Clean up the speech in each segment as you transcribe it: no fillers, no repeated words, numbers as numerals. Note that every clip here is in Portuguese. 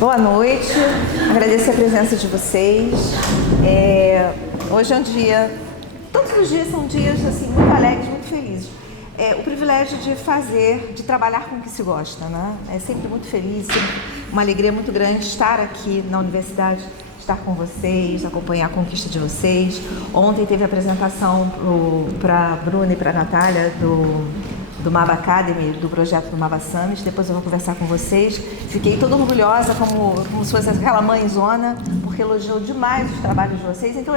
Boa noite, agradecer a presença de vocês. Hoje é um dia, todos os dias são dias assim, muito alegres, muito felizes. O privilégio de trabalhar com o que se gosta, né? É sempre muito feliz, sempre uma alegria muito grande estar aqui na universidade, estar com vocês, acompanhar a conquista de vocês. Ontem teve a apresentação para a Bruna e para a Natália do Maba Academy, do projeto do Maba Summit. Depois eu vou conversar com vocês. Fiquei toda orgulhosa, como se fosse aquela mãezona, porque elogiou demais os trabalhos de vocês. Então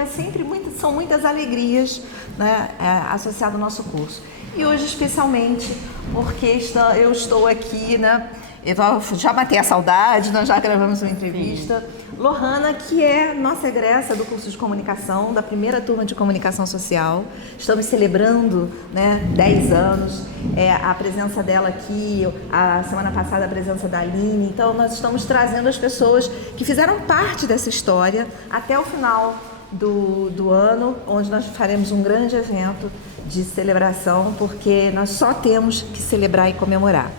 são muitas alegrias, né, associadas ao nosso curso. E hoje especialmente porque eu estou aqui, né? Eu já matei a saudade, nós já gravamos uma entrevista. Sim. Lohana, que é nossa egressa do curso de comunicação, da primeira turma de comunicação social. Estamos celebrando, né, 10 anos. A presença dela aqui, a semana passada a presença da Aline. Então nós estamos trazendo as pessoas que fizeram parte dessa história até o final do ano, onde nós faremos um grande evento de celebração, porque nós só temos que celebrar e comemorar.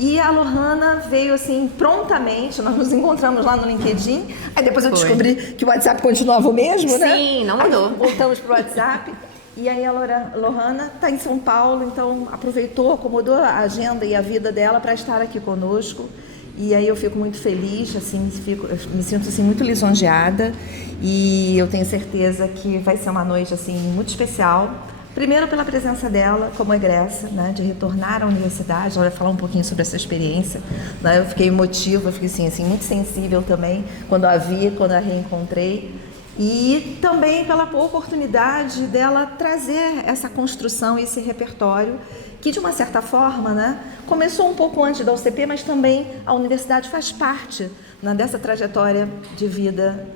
E a Lohana veio assim prontamente, nós nos encontramos lá no LinkedIn, aí depois eu descobri que o WhatsApp continuava o mesmo, né? Sim, não mudou. Aí voltamos para o WhatsApp, e aí a Lohana está em São Paulo, então aproveitou, acomodou a agenda e a vida dela para estar aqui conosco. E aí eu fico muito feliz, assim, me sinto assim, muito lisonjeada, e eu tenho certeza que vai ser uma noite assim, muito especial. Primeiro pela presença dela como egressa, né, de retornar à universidade. Ela vai falar um pouquinho sobre essa experiência, né? Eu fiquei emotiva, fiquei assim, muito sensível também quando a vi, quando a reencontrei. E também pela oportunidade dela trazer essa construção, esse repertório, que de uma certa forma, né, começou um pouco antes da UCP, mas também a universidade faz parte, né, dessa trajetória de vida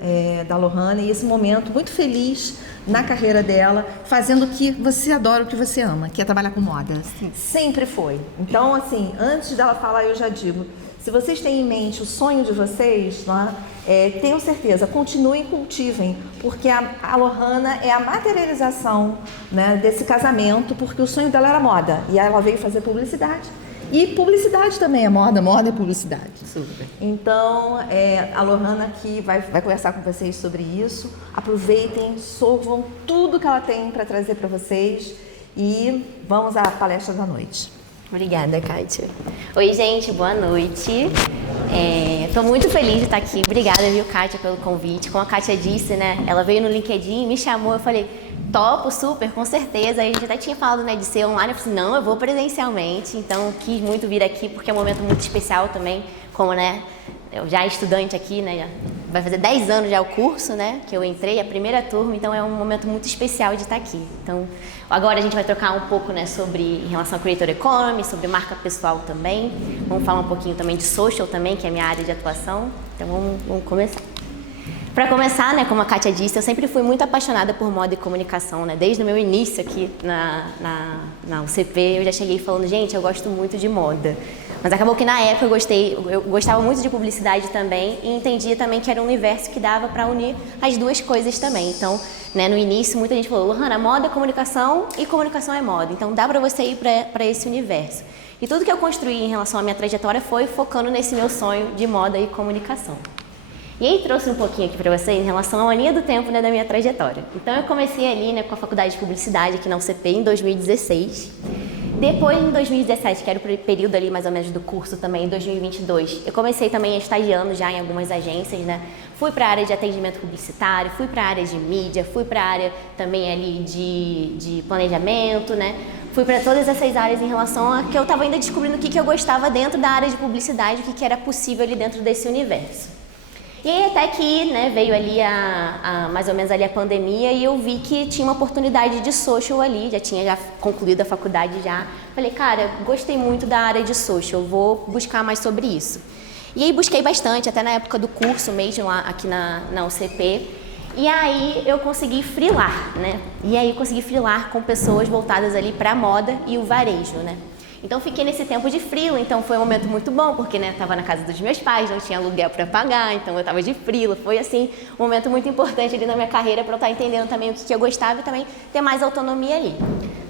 da Lohana, e esse momento muito feliz na carreira dela, fazendo o que você adora, o que você ama, que é trabalhar com moda. Sim. Sempre foi. Então, assim, antes dela falar, eu já digo, se vocês têm em mente o sonho de vocês, né, tenham certeza, continuem, cultivem, porque a Lohana é a materialização, né, desse casamento, porque o sonho dela era moda, e ela veio fazer publicidade. E publicidade também é moda, moda é publicidade. Super. Então, a Lohana aqui vai conversar com vocês sobre isso. Aproveitem, sorvam tudo que ela tem para trazer para vocês e vamos à palestra da noite. Obrigada, Kátia. Oi, gente, boa noite. Estou muito feliz de estar aqui. Obrigada, viu, Kátia, pelo convite. Como a Kátia disse, né, ela veio no LinkedIn, me chamou, eu falei, topo, super, com certeza. A gente até tinha falado, né, de ser online. Eu falei, não, eu vou presencialmente. Então, quis muito vir aqui porque é um momento muito especial também, como, né, eu já estudante aqui, né, vai fazer 10 anos já o curso, né, que eu entrei, a primeira turma, então é um momento muito especial de estar aqui. Então, agora a gente vai trocar um pouco, né, em relação ao Creator Economy, sobre marca pessoal também. Vamos falar um pouquinho também de social também, que é a minha área de atuação. Então, vamos começar. Para começar, né, como a Kátia disse, eu sempre fui muito apaixonada por moda e comunicação, né? Desde o meu início aqui na UCP, eu já cheguei falando, gente, eu gosto muito de moda. Mas acabou que na época eu gostava muito de publicidade também e entendia também que era um universo que dava para unir as duas coisas também. Então, né, no início, muita gente falou, Lohana, moda é comunicação e comunicação é moda. Então, dá para você ir para esse universo. E tudo que eu construí em relação à minha trajetória foi focando nesse meu sonho de moda e comunicação. E aí trouxe um pouquinho aqui para vocês em relação à linha do tempo, né, da minha trajetória. Então eu comecei ali, né, com a faculdade de publicidade aqui na UCP em 2016. Depois, em 2017, que era o período ali mais ou menos do curso também, em 2022, eu comecei também estagiando já em algumas agências, né? Fui para a área de atendimento publicitário, fui para a área de mídia, fui para a área também ali de planejamento, né? Fui para todas essas áreas em relação a que eu estava ainda descobrindo o que eu gostava dentro da área de publicidade, o que era possível ali dentro desse universo. E aí até que, né, veio ali mais ou menos ali a pandemia e eu vi que tinha uma oportunidade de social ali, já tinha concluído a faculdade já. Falei, cara, gostei muito da área de social, vou buscar mais sobre isso. E aí busquei bastante, até na época do curso mesmo lá aqui na UCP. E aí eu consegui freelar, né? E aí consegui freelar com pessoas voltadas ali para a moda e o varejo, né? Então fiquei nesse tempo de freela, então foi um momento muito bom, porque, né, tava na casa dos meus pais, não tinha aluguel para pagar, então eu tava de freela. Foi assim, um momento muito importante ali na minha carreira para eu estar entendendo também o que eu gostava e também ter mais autonomia ali.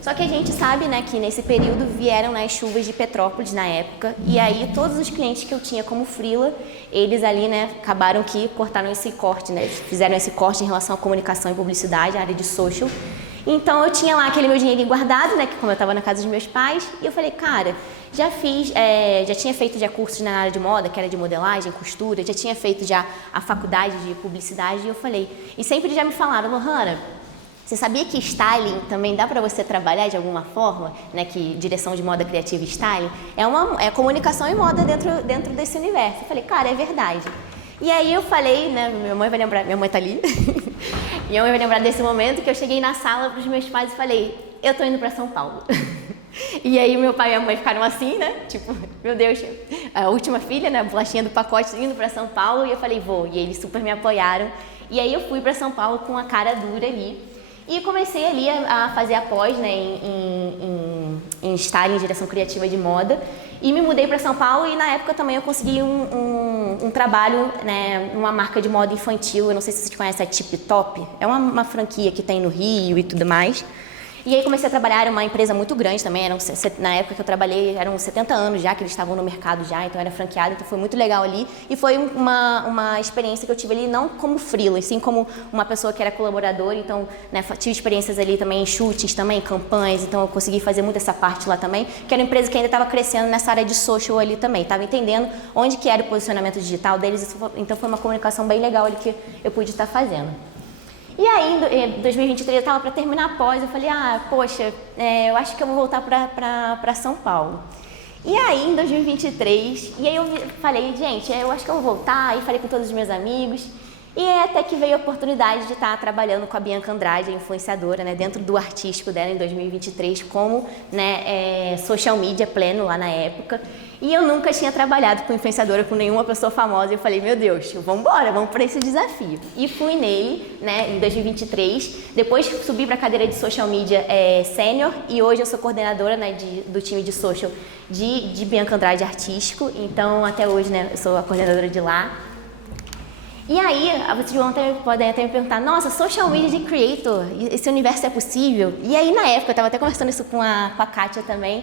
Só que a gente sabe, né, que nesse período vieram, né, as chuvas de Petrópolis na época, e aí todos os clientes que eu tinha como freela, eles ali, né, acabaram que cortaram esse corte, né, fizeram esse corte em relação à comunicação e publicidade, a área de social. Então eu tinha lá aquele meu dinheirinho guardado, né, que como eu estava na casa dos meus pais, e eu falei, cara, já tinha feito já cursos na área de moda, que era de modelagem, costura, já tinha feito já a faculdade de publicidade, e eu falei, e sempre já me falaram, Lohana, você sabia que styling também dá para você trabalhar de alguma forma, né? Que direção de moda criativa e styling é comunicação e moda dentro desse universo. Eu falei, cara, é verdade. E aí eu falei, né? Minha mãe vai lembrar, minha mãe tá ali. Minha mãe vai lembrar desse momento que eu cheguei na sala para os meus pais e falei, eu tô indo para São Paulo. E aí meu pai e a mãe ficaram assim, né? Tipo, meu Deus, a última filha, né? A bolachinha do pacote indo para São Paulo. E eu falei, vou. E eles super me apoiaram. E aí eu fui para São Paulo com a cara dura ali. E comecei ali a fazer a pós, né, em styling, em direção criativa de moda. E me mudei para São Paulo e na época também eu consegui um trabalho, né, numa marca de moda infantil. Eu não sei se vocês conhecem a Tip Top. É uma franquia que tem no Rio e tudo mais. E aí comecei a trabalhar, era uma empresa muito grande também, na época que eu trabalhei eram 70 anos já, que eles estavam no mercado já, então era franqueado, então foi muito legal ali. E foi uma experiência que eu tive ali, não como freela, sim como uma pessoa que era colaboradora, então né, tive experiências ali também em shoots, também em campanhas, então eu consegui fazer muito essa parte lá também, que era uma empresa que ainda estava crescendo nessa área de social ali também, estava entendendo onde que era o posicionamento digital deles, então foi uma comunicação bem legal ali que eu pude estar fazendo. E aí, em 2023, eu estava para terminar a pós, eu falei, poxa, eu acho que eu vou voltar para São Paulo. E aí, em 2023, e aí eu falei, gente, eu acho que eu vou voltar, aí falei com todos os meus amigos, e até que veio a oportunidade de estar trabalhando com a Bianca Andrade, a influenciadora, né, dentro do artístico dela em 2023, como né, social media pleno lá na época. E eu nunca tinha trabalhado com influenciadora, com nenhuma pessoa famosa. E eu falei, meu Deus, vamos para esse desafio. E fui nele, né, em 2023. Depois subi para a cadeira de social media sênior. E hoje eu sou coordenadora, né, do time de social de Bianca Andrade Artístico. Então, até hoje, né, eu sou a coordenadora de lá. E aí, vocês podem até me perguntar, nossa, social media de creator, esse universo é possível? E aí, na época, eu estava até conversando isso com a Kátia também,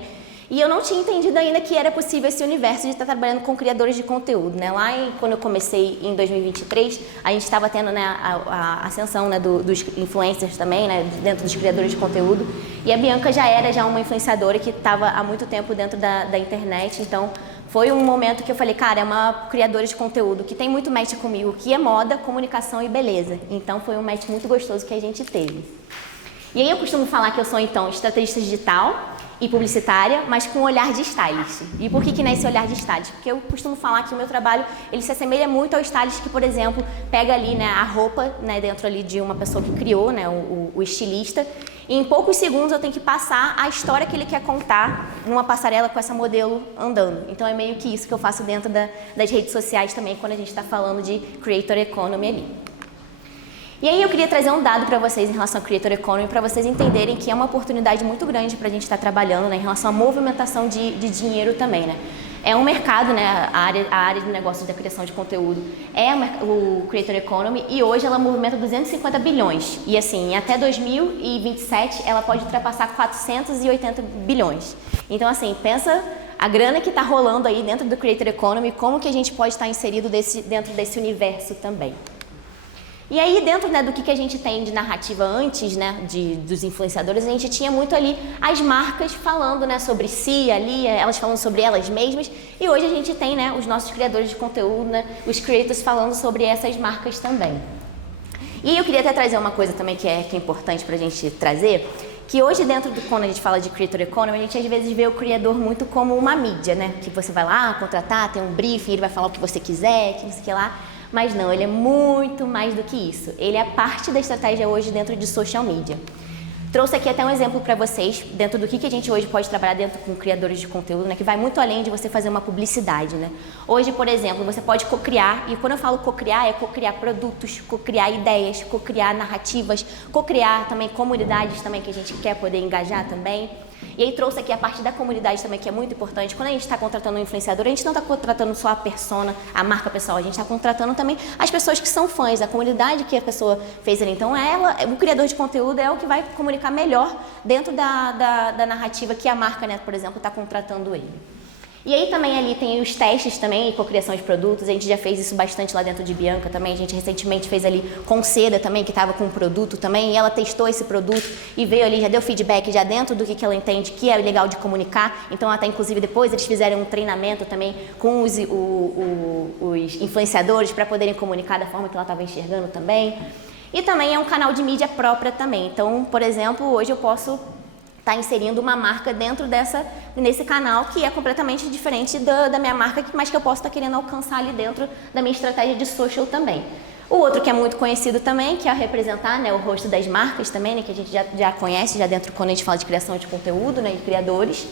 e eu não tinha entendido ainda que era possível esse universo de estar trabalhando com criadores de conteúdo, né? Quando eu comecei em 2023, a gente estava tendo né, a ascensão né, dos influencers também, né, dentro dos criadores de conteúdo, e a Bianca já era uma influenciadora que estava há muito tempo dentro da internet, então foi um momento que eu falei, cara, é uma criadora de conteúdo que tem muito match comigo, que é moda, comunicação e beleza. Então foi um match muito gostoso que a gente teve. E aí eu costumo falar que eu sou, então, estrategista digital e publicitária, mas com um olhar de stylist. E por que não é esse olhar de stylist? Porque eu costumo falar que o meu trabalho, ele se assemelha muito ao stylist que, por exemplo, pega ali né, a roupa né, dentro ali de uma pessoa que criou, né, o estilista, e em poucos segundos eu tenho que passar a história que ele quer contar numa passarela com essa modelo andando. Então é meio que isso que eu faço dentro das redes sociais também, quando a gente está falando de Creator Economy ali. E aí eu queria trazer um dado para vocês em relação ao Creator Economy, para vocês entenderem que é uma oportunidade muito grande para a gente estar trabalhando né, em relação à movimentação de dinheiro também, né? É um mercado, né, a área de negócios da criação de conteúdo é o Creator Economy e hoje ela movimenta 250 bilhões. E assim, até 2027 ela pode ultrapassar 480 bilhões. Então assim, pensa a grana que está rolando aí dentro do Creator Economy, como que a gente pode estar inserido dentro desse universo também. E aí, dentro né, do que a gente tem de narrativa antes né, dos influenciadores, a gente tinha muito ali as marcas falando né, sobre si, ali, elas falando sobre elas mesmas. E hoje a gente tem né, os nossos criadores de conteúdo, né, os creators falando sobre essas marcas também. E eu queria até trazer uma coisa também que é importante para a gente trazer, que hoje quando a gente fala de Creator Economy, a gente às vezes vê o criador muito como uma mídia, né? Que você vai lá contratar, tem um briefing, ele vai falar o que você quiser, que não sei o que lá. Mas não, ele é muito mais do que isso. Ele é parte da estratégia hoje dentro de social media. Trouxe aqui até um exemplo para vocês, dentro do que a gente hoje pode trabalhar dentro com criadores de conteúdo, né, que vai muito além de você fazer uma publicidade, né? Hoje, por exemplo, você pode cocriar, e quando eu falo cocriar, é cocriar produtos, cocriar ideias, cocriar narrativas, cocriar também comunidades também que a gente quer poder engajar também. E aí trouxe aqui a parte da comunidade também, que é muito importante. Quando a gente está contratando um influenciador, a gente não está contratando só a persona, a marca pessoal, a gente está contratando também as pessoas que são fãs, a comunidade que a pessoa fez ali. Então, o criador de conteúdo é o que vai comunicar comunicar melhor dentro da narrativa que a marca, né, por exemplo, está contratando ele. E aí também ali tem os testes também e cocriação de produtos, a gente já fez isso bastante lá dentro de Bianca também, a gente recentemente fez ali com Seda também, que estava com um produto também, e ela testou esse produto e veio ali, já deu feedback já dentro do que ela entende que é legal de comunicar, então até inclusive depois eles fizeram um treinamento também com os influenciadores para poderem comunicar da forma que ela estava enxergando também. E também é um canal de mídia própria também, então, por exemplo, hoje eu posso tá inserindo uma marca dentro nesse canal que é completamente diferente da minha marca, mas que eu posso estar querendo alcançar ali dentro da minha estratégia de social também. O outro que é muito conhecido também, que é representar, né, o rosto das marcas também, né, que a gente já conhece já dentro quando a gente fala de criação de conteúdo, né, de criadores.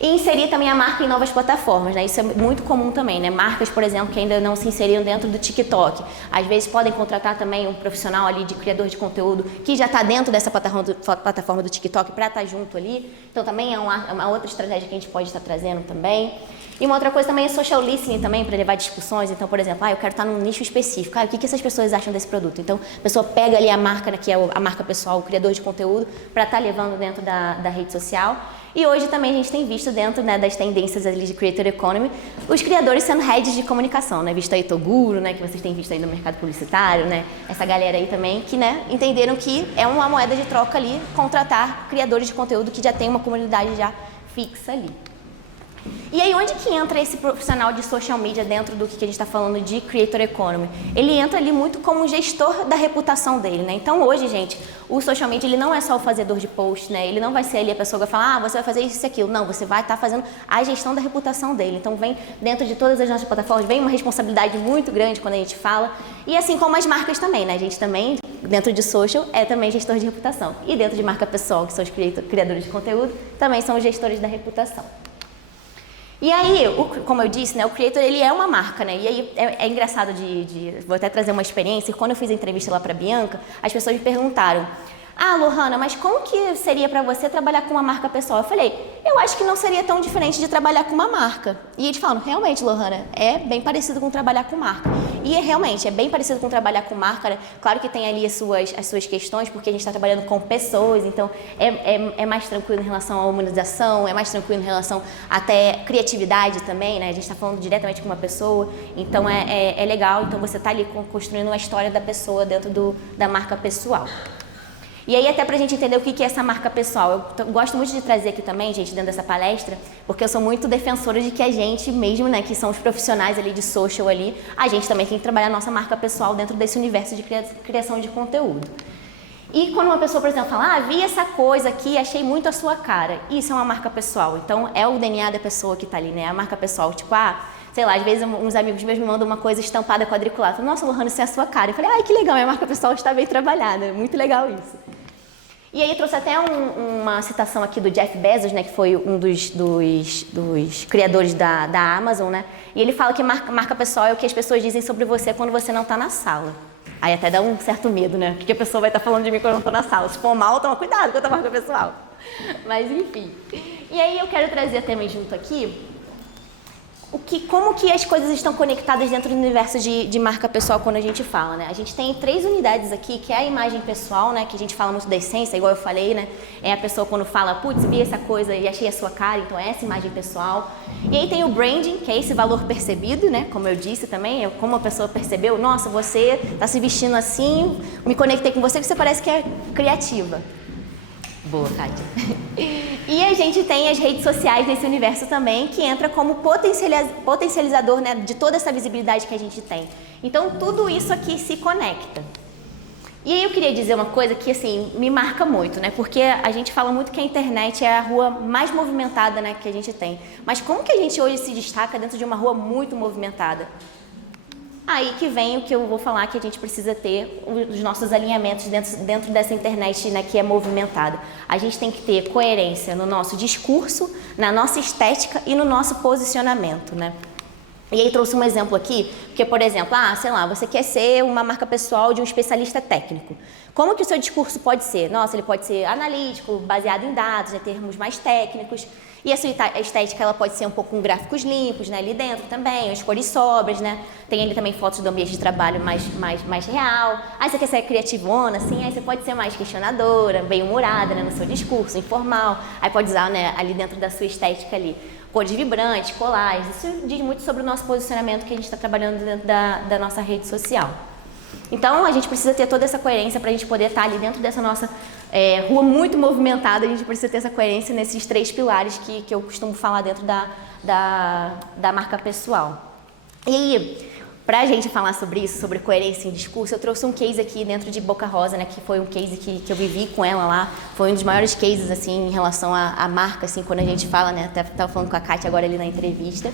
E inserir também a marca em novas plataformas, né? Isso é muito comum também, né? Marcas, por exemplo, que ainda não se inseriram dentro do TikTok. Às vezes podem contratar também um profissional ali de criador de conteúdo que já está dentro dessa plataforma do TikTok para estar junto ali. Então também é uma outra estratégia que a gente pode estar trazendo também. E uma outra coisa também é social listening também, para levar discussões. Então, por exemplo, eu quero estar num nicho específico. O que essas pessoas acham desse produto? Então, a pessoa pega ali a marca, né, que é a marca pessoal, o criador de conteúdo, para estar levando dentro da rede social. E hoje também a gente tem visto dentro, né, das tendências ali de Creator Economy, os criadores sendo heads de comunicação, né? Visto aí Toguro, né, que vocês têm visto aí no mercado publicitário, né? Essa galera aí também que, né, entenderam que é uma moeda de troca ali contratar criadores de conteúdo que já tem uma comunidade já fixa ali. E aí, onde que entra esse profissional de social media dentro do que a gente está falando de Creator Economy? Ele entra ali muito como gestor da reputação dele, né? Então, hoje, gente, o social media, ele não é só o fazedor de post, né? Ele não vai ser ali a pessoa que vai falar, você vai fazer isso e aquilo. Não, você vai estar fazendo a gestão da reputação dele. Então, vem dentro de todas as nossas plataformas, vem uma responsabilidade muito grande quando a gente fala. E assim como as marcas também, né? A gente também, dentro de social, é também gestor de reputação. E dentro de marca pessoal, que são os criadores de conteúdo, também são os gestores da reputação. E aí, como eu disse, né, o Creator, ele é uma marca, né? E aí é engraçado vou até trazer uma experiência, quando eu fiz a entrevista lá para Bianca, as pessoas me perguntaram, Lohana, mas como que seria para você trabalhar com uma marca pessoal? Eu falei, eu acho que não seria tão diferente de trabalhar com uma marca. E eles falam, realmente, Lohana, é bem parecido com trabalhar com marca. E realmente, é bem parecido com trabalhar com marca, né? Claro que tem ali as suas questões, porque a gente está trabalhando com pessoas, então é mais tranquilo em relação à humanização, é mais tranquilo em relação até criatividade também, né? A gente está falando diretamente com uma pessoa, então é legal, então você está ali construindo uma história da pessoa dentro da marca pessoal. E aí, até pra gente entender o que é essa marca pessoal, eu gosto muito de trazer aqui também, gente, dentro dessa palestra, porque eu sou muito defensora de que a gente mesmo, né, que são os profissionais ali de social ali, a gente também tem que trabalhar a nossa marca pessoal dentro desse universo de criação de conteúdo. E quando uma pessoa, por exemplo, fala, vi essa coisa aqui, achei muito a sua cara, isso é uma marca pessoal, então é o DNA da pessoa que tá ali, né, a marca pessoal, tipo, sei lá, às vezes uns amigos meus me mandam uma coisa estampada quadriculada, falam, nossa, Lohana, isso é a sua cara. Eu falei, que legal, minha marca pessoal está bem trabalhada, muito legal isso. E aí trouxe até uma citação aqui do Jeff Bezos, né, que foi um dos criadores da Amazon, né, e ele fala que marca pessoal é o que as pessoas dizem sobre você quando você não está na sala. Aí até dá um certo medo, né, o que a pessoa vai estar falando de mim quando eu não estou na sala. Se for mal, toma cuidado com a tua marca pessoal. Mas enfim. E aí eu quero trazer também junto aqui como que as coisas estão conectadas dentro do universo de marca pessoal quando a gente fala, né? A gente tem 3 unidades aqui, que é a imagem pessoal, né? Que a gente fala muito da essência, igual eu falei, né? É a pessoa quando fala, putz, vi essa coisa e achei a sua cara, então é essa imagem pessoal. E aí tem o branding, que é esse valor percebido, né? Como eu disse também, como a pessoa percebeu, nossa, você tá se vestindo assim, me conectei com você, que você parece que é criativa. Boa, Kátia. E a gente tem as redes sociais nesse universo também, que entra como potencializador, né, de toda essa visibilidade que a gente tem. Então, tudo isso aqui se conecta. E aí eu queria dizer uma coisa que, assim, me marca muito, né? Porque a gente fala muito que a internet é a rua mais movimentada, né, que a gente tem. Mas como que a gente hoje se destaca dentro de uma rua muito movimentada? Aí que vem o que eu vou falar, que a gente precisa ter os nossos alinhamentos dentro dessa internet, né, que é movimentada. A gente tem que ter coerência no nosso discurso, na nossa estética e no nosso posicionamento, né? E aí trouxe um exemplo aqui, Porque, por exemplo, sei lá, você quer ser uma marca pessoal de um especialista técnico. Como que o seu discurso pode ser? Nossa, ele pode ser analítico, baseado em dados, né, termos mais técnicos. E a sua estética, ela pode ser um pouco com gráficos limpos, né, ali dentro também, as cores sóbrias, né? Tem ali também fotos do ambiente de trabalho mais real. Aí você quer ser criativona, assim, aí você pode ser mais questionadora, bem-humorada, né, no seu discurso, informal. Aí pode usar, né, ali dentro da sua estética ali, cores vibrantes, colagens. Isso diz muito sobre o nosso posicionamento que a gente está trabalhando dentro da nossa rede social. Então, a gente precisa ter toda essa coerência para a gente poder estar ali dentro dessa nossa rua muito movimentada. A gente precisa ter essa coerência nesses 3 pilares que eu costumo falar dentro da marca pessoal. E aí, para a gente falar sobre isso, sobre coerência em discurso, eu trouxe um case aqui dentro de Boca Rosa, né, que foi um case que eu vivi com ela lá. Foi um dos maiores cases, assim, em relação à marca, assim, quando a gente fala, né, até estava falando com a Kátia agora ali na entrevista.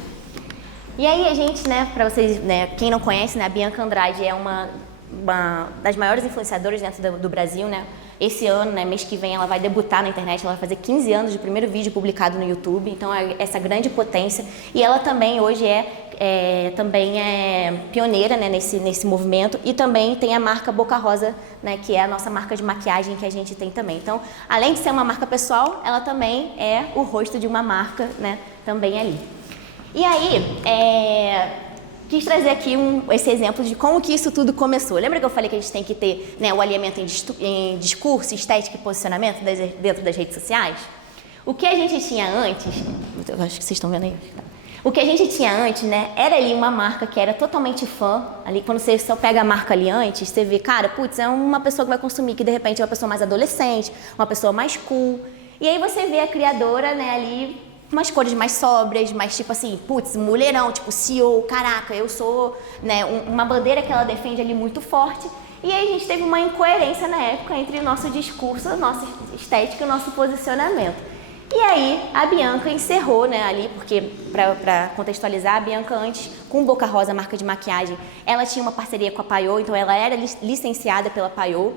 E aí a gente, né, para vocês, né, quem não conhece, né, a Bianca Andrade é uma das maiores influenciadoras dentro do Brasil, né? Esse ano, né, mês que vem, ela vai debutar na internet, ela vai fazer 15 anos de primeiro vídeo publicado no YouTube, então é essa grande potência. E ela também hoje também é pioneira, né, nesse movimento, e também tem a marca Boca Rosa, né, que é a nossa marca de maquiagem que a gente tem também. Então, além de ser uma marca pessoal, ela também é o rosto de uma marca, né, também ali. E aí, quis trazer aqui esse exemplo de como que isso tudo começou. Lembra que eu falei que a gente tem que ter, né, o alinhamento em discurso, estética e posicionamento dentro das redes sociais? O que a gente tinha antes, eu acho que vocês estão vendo aí, o que a gente tinha antes, né, era ali uma marca que era totalmente fã. Ali, quando você só pega a marca ali antes, você vê, cara, putz, é uma pessoa que vai consumir, que de repente é uma pessoa mais adolescente, uma pessoa mais cool. E aí você vê a criadora, né, ali, umas cores mais sóbrias, mais tipo assim, putz, mulherão, tipo CEO, caraca, eu sou, né, uma bandeira que ela defende ali muito forte. E aí a gente teve uma incoerência na época entre o nosso discurso, a nossa estética e o nosso posicionamento. E aí a Bianca encerrou, né, ali, porque para contextualizar, a Bianca antes, com Boca Rosa, marca de maquiagem, ela tinha uma parceria com a Paiô, então ela era licenciada pela Paiô.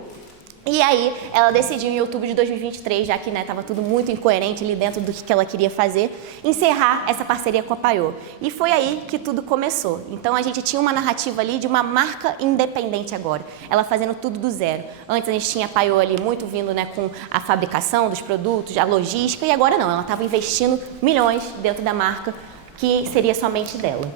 E aí, ela decidiu em outubro de 2023, já que estava tudo muito incoerente ali dentro do que ela queria fazer, encerrar essa parceria com a Paiô. E foi aí que tudo começou. Então, a gente tinha uma narrativa ali de uma marca independente agora, ela fazendo tudo do zero. Antes, a gente tinha a Paiô ali muito vindo, né, com a fabricação dos produtos, a logística, e agora não, ela estava investindo milhões dentro da marca, que seria somente dela.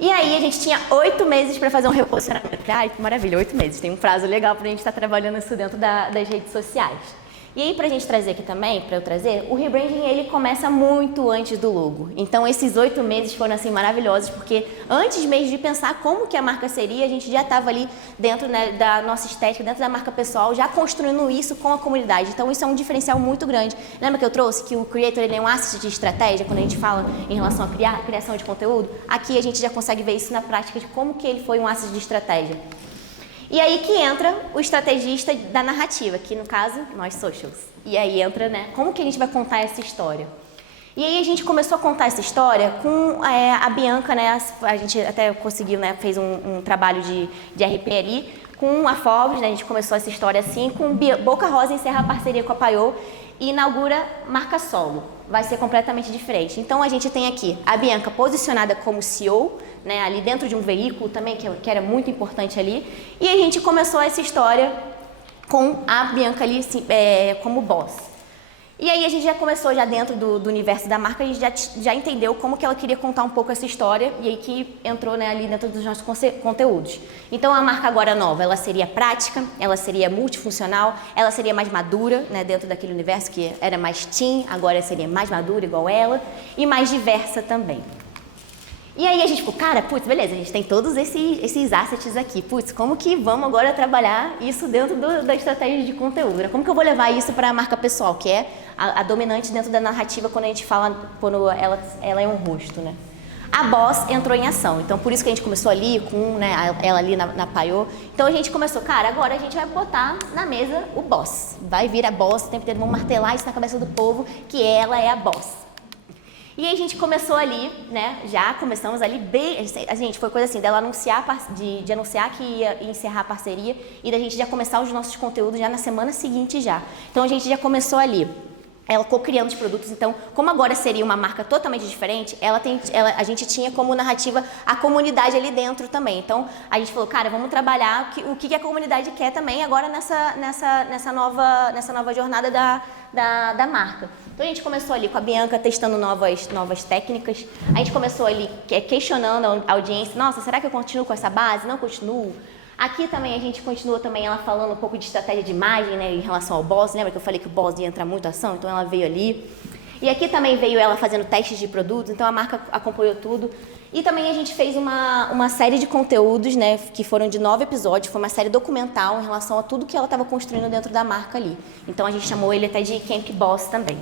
E aí a gente tinha 8 meses para fazer um reposicionamento. Ai, que maravilha, 8 meses. Tem um prazo legal para a gente estar trabalhando isso dentro das redes sociais. E aí, pra gente trazer aqui também, pra eu trazer, o rebranding ele começa muito antes do logo. Então, esses 8 meses foram assim maravilhosos, porque antes mesmo de pensar como que a marca seria, a gente já estava ali dentro, né, da nossa estética, dentro da marca pessoal, já construindo isso com a comunidade. Então, isso é um diferencial muito grande. Lembra que eu trouxe que o Creator ele é um asset de estratégia, quando a gente fala em relação à criação de conteúdo? Aqui a gente já consegue ver isso na prática de como que ele foi um asset de estratégia. E aí que entra o estrategista da narrativa, que no caso, nós socials. E aí entra, né, como que a gente vai contar essa história? E aí a gente começou a contar essa história com a Bianca, né, a gente até conseguiu, né, fez um trabalho de RP ali, com a Forbes, né, a gente começou essa história assim, com Boca Rosa encerra a parceria com a Paiô e inaugura marca solo. Vai ser completamente diferente. Então a gente tem aqui a Bianca posicionada como CEO, né, ali dentro de um veículo também, que era muito importante ali. E a gente começou essa história com a Bianca ali como boss. E aí a gente já começou já dentro do universo da marca, a gente já entendeu como que ela queria contar um pouco essa história e aí que entrou, né, ali dentro dos nossos conteúdos. Então a marca agora nova, ela seria prática, ela seria multifuncional, ela seria mais madura, né, dentro daquele universo que era mais teen, agora seria mais madura igual ela e mais diversa também. E aí a gente ficou, cara, putz, beleza, a gente tem todos esses assets aqui, putz, como que vamos agora trabalhar isso dentro da estratégia de conteúdo, né? Como que eu vou levar isso para a marca pessoal, que é a dominante dentro da narrativa quando a gente fala, quando ela é um rosto, né? A Boss entrou em ação, então por isso que a gente começou ali com, né, ela ali na Paiô. Então a gente começou, cara, agora a gente vai botar na mesa o Boss, vai vir a Boss, o tempo inteiro vamos martelar isso na cabeça do povo, que ela é a Boss. E aí a gente começou ali, né, já começamos ali bem, a gente foi coisa assim, dela anunciar, de anunciar que ia encerrar a parceria e da gente já começar os nossos conteúdos já na semana seguinte já. Então a gente já começou ali, ela co-criando os produtos. Então, como agora seria uma marca totalmente diferente, a gente tinha como narrativa a comunidade ali dentro também. Então, a gente falou, cara, vamos trabalhar o que a comunidade quer também agora nessa nova jornada da marca. Então, a gente começou ali com a Bianca testando novas técnicas. A gente começou ali questionando a audiência. Nossa, será que eu continuo com essa base? Não continuo? Aqui também a gente continua também ela falando um pouco de estratégia de imagem, né, em relação ao boss. Lembra que eu falei que o boss ia entrar muito ação? Então ela veio ali. E aqui também veio ela fazendo testes de produtos, então a marca acompanhou tudo. E também a gente fez uma série de conteúdos, né, que foram de 9 episódios, foi uma série documental em relação a tudo que ela estava construindo dentro da marca ali. Então a gente chamou ele até de Camp Boss também.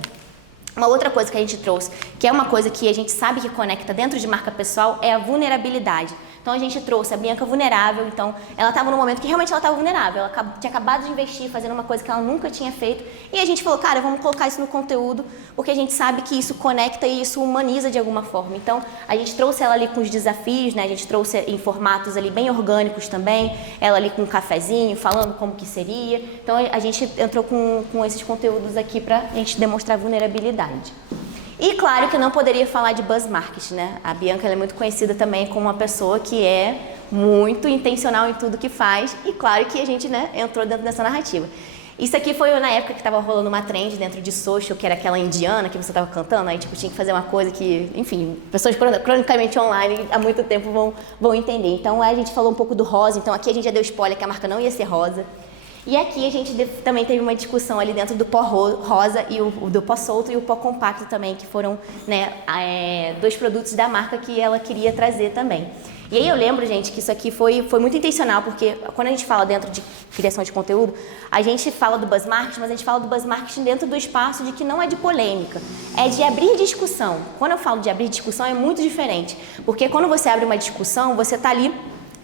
Uma outra coisa que a gente trouxe, que é uma coisa que a gente sabe que conecta dentro de marca pessoal, é a vulnerabilidade. Então a gente trouxe a Bianca vulnerável, então ela estava num momento que realmente ela estava vulnerável, ela tinha acabado de investir fazendo uma coisa que ela nunca tinha feito, e a gente falou, cara, vamos colocar isso no conteúdo, porque a gente sabe que isso conecta e isso humaniza de alguma forma. Então a gente trouxe ela ali com os desafios, né? A gente trouxe em formatos ali bem orgânicos também, ela ali com um cafezinho, falando como que seria. Então a gente entrou com esses conteúdos aqui para a gente demonstrar vulnerabilidade. E claro que não poderia falar de buzz marketing, né? A Bianca ela é muito conhecida também como uma pessoa que é muito intencional em tudo que faz, e claro que a gente, né, entrou dentro dessa narrativa. Isso aqui foi na época que estava rolando uma trend dentro de social, que era aquela indiana que você estava cantando, aí tipo, tinha que fazer uma coisa que, enfim, pessoas cronicamente online há muito tempo vão entender. Então a gente falou um pouco do rosa, então aqui a gente já deu spoiler que a marca não ia ser rosa. E aqui a gente também teve uma discussão ali dentro do pó rosa e do pó solto e o pó compacto também, que foram, né, 2 produtos da marca que ela queria trazer também. E aí eu lembro, gente, que isso aqui foi muito intencional, porque quando a gente fala dentro de criação de conteúdo, a gente fala do buzz marketing, mas a gente fala do buzz marketing dentro do espaço de que não é de polêmica, é de abrir discussão. Quando eu falo de abrir discussão é muito diferente, porque quando você abre uma discussão, você está ali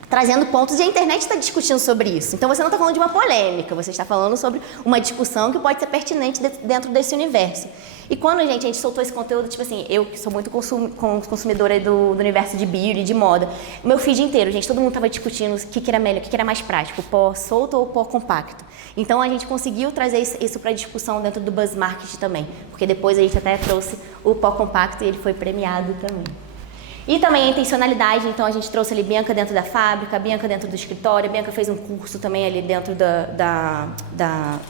trazendo pontos, e a internet está discutindo sobre isso. Então você não está falando de uma polêmica, você está falando sobre uma discussão que pode ser pertinente dentro desse universo. E quando a gente soltou esse conteúdo, tipo assim, eu que sou muito consumidora do universo de beauty, de moda, meu feed inteiro, gente, todo mundo estava discutindo o que era melhor, o que era mais prático, pó solto ou pó compacto. Então a gente conseguiu trazer isso para discussão dentro do buzz marketing também, porque depois a gente até trouxe o pó compacto e ele foi premiado também. E também a intencionalidade, então a gente trouxe ali Bianca dentro da fábrica, Bianca dentro do escritório, a Bianca fez um curso também ali dentro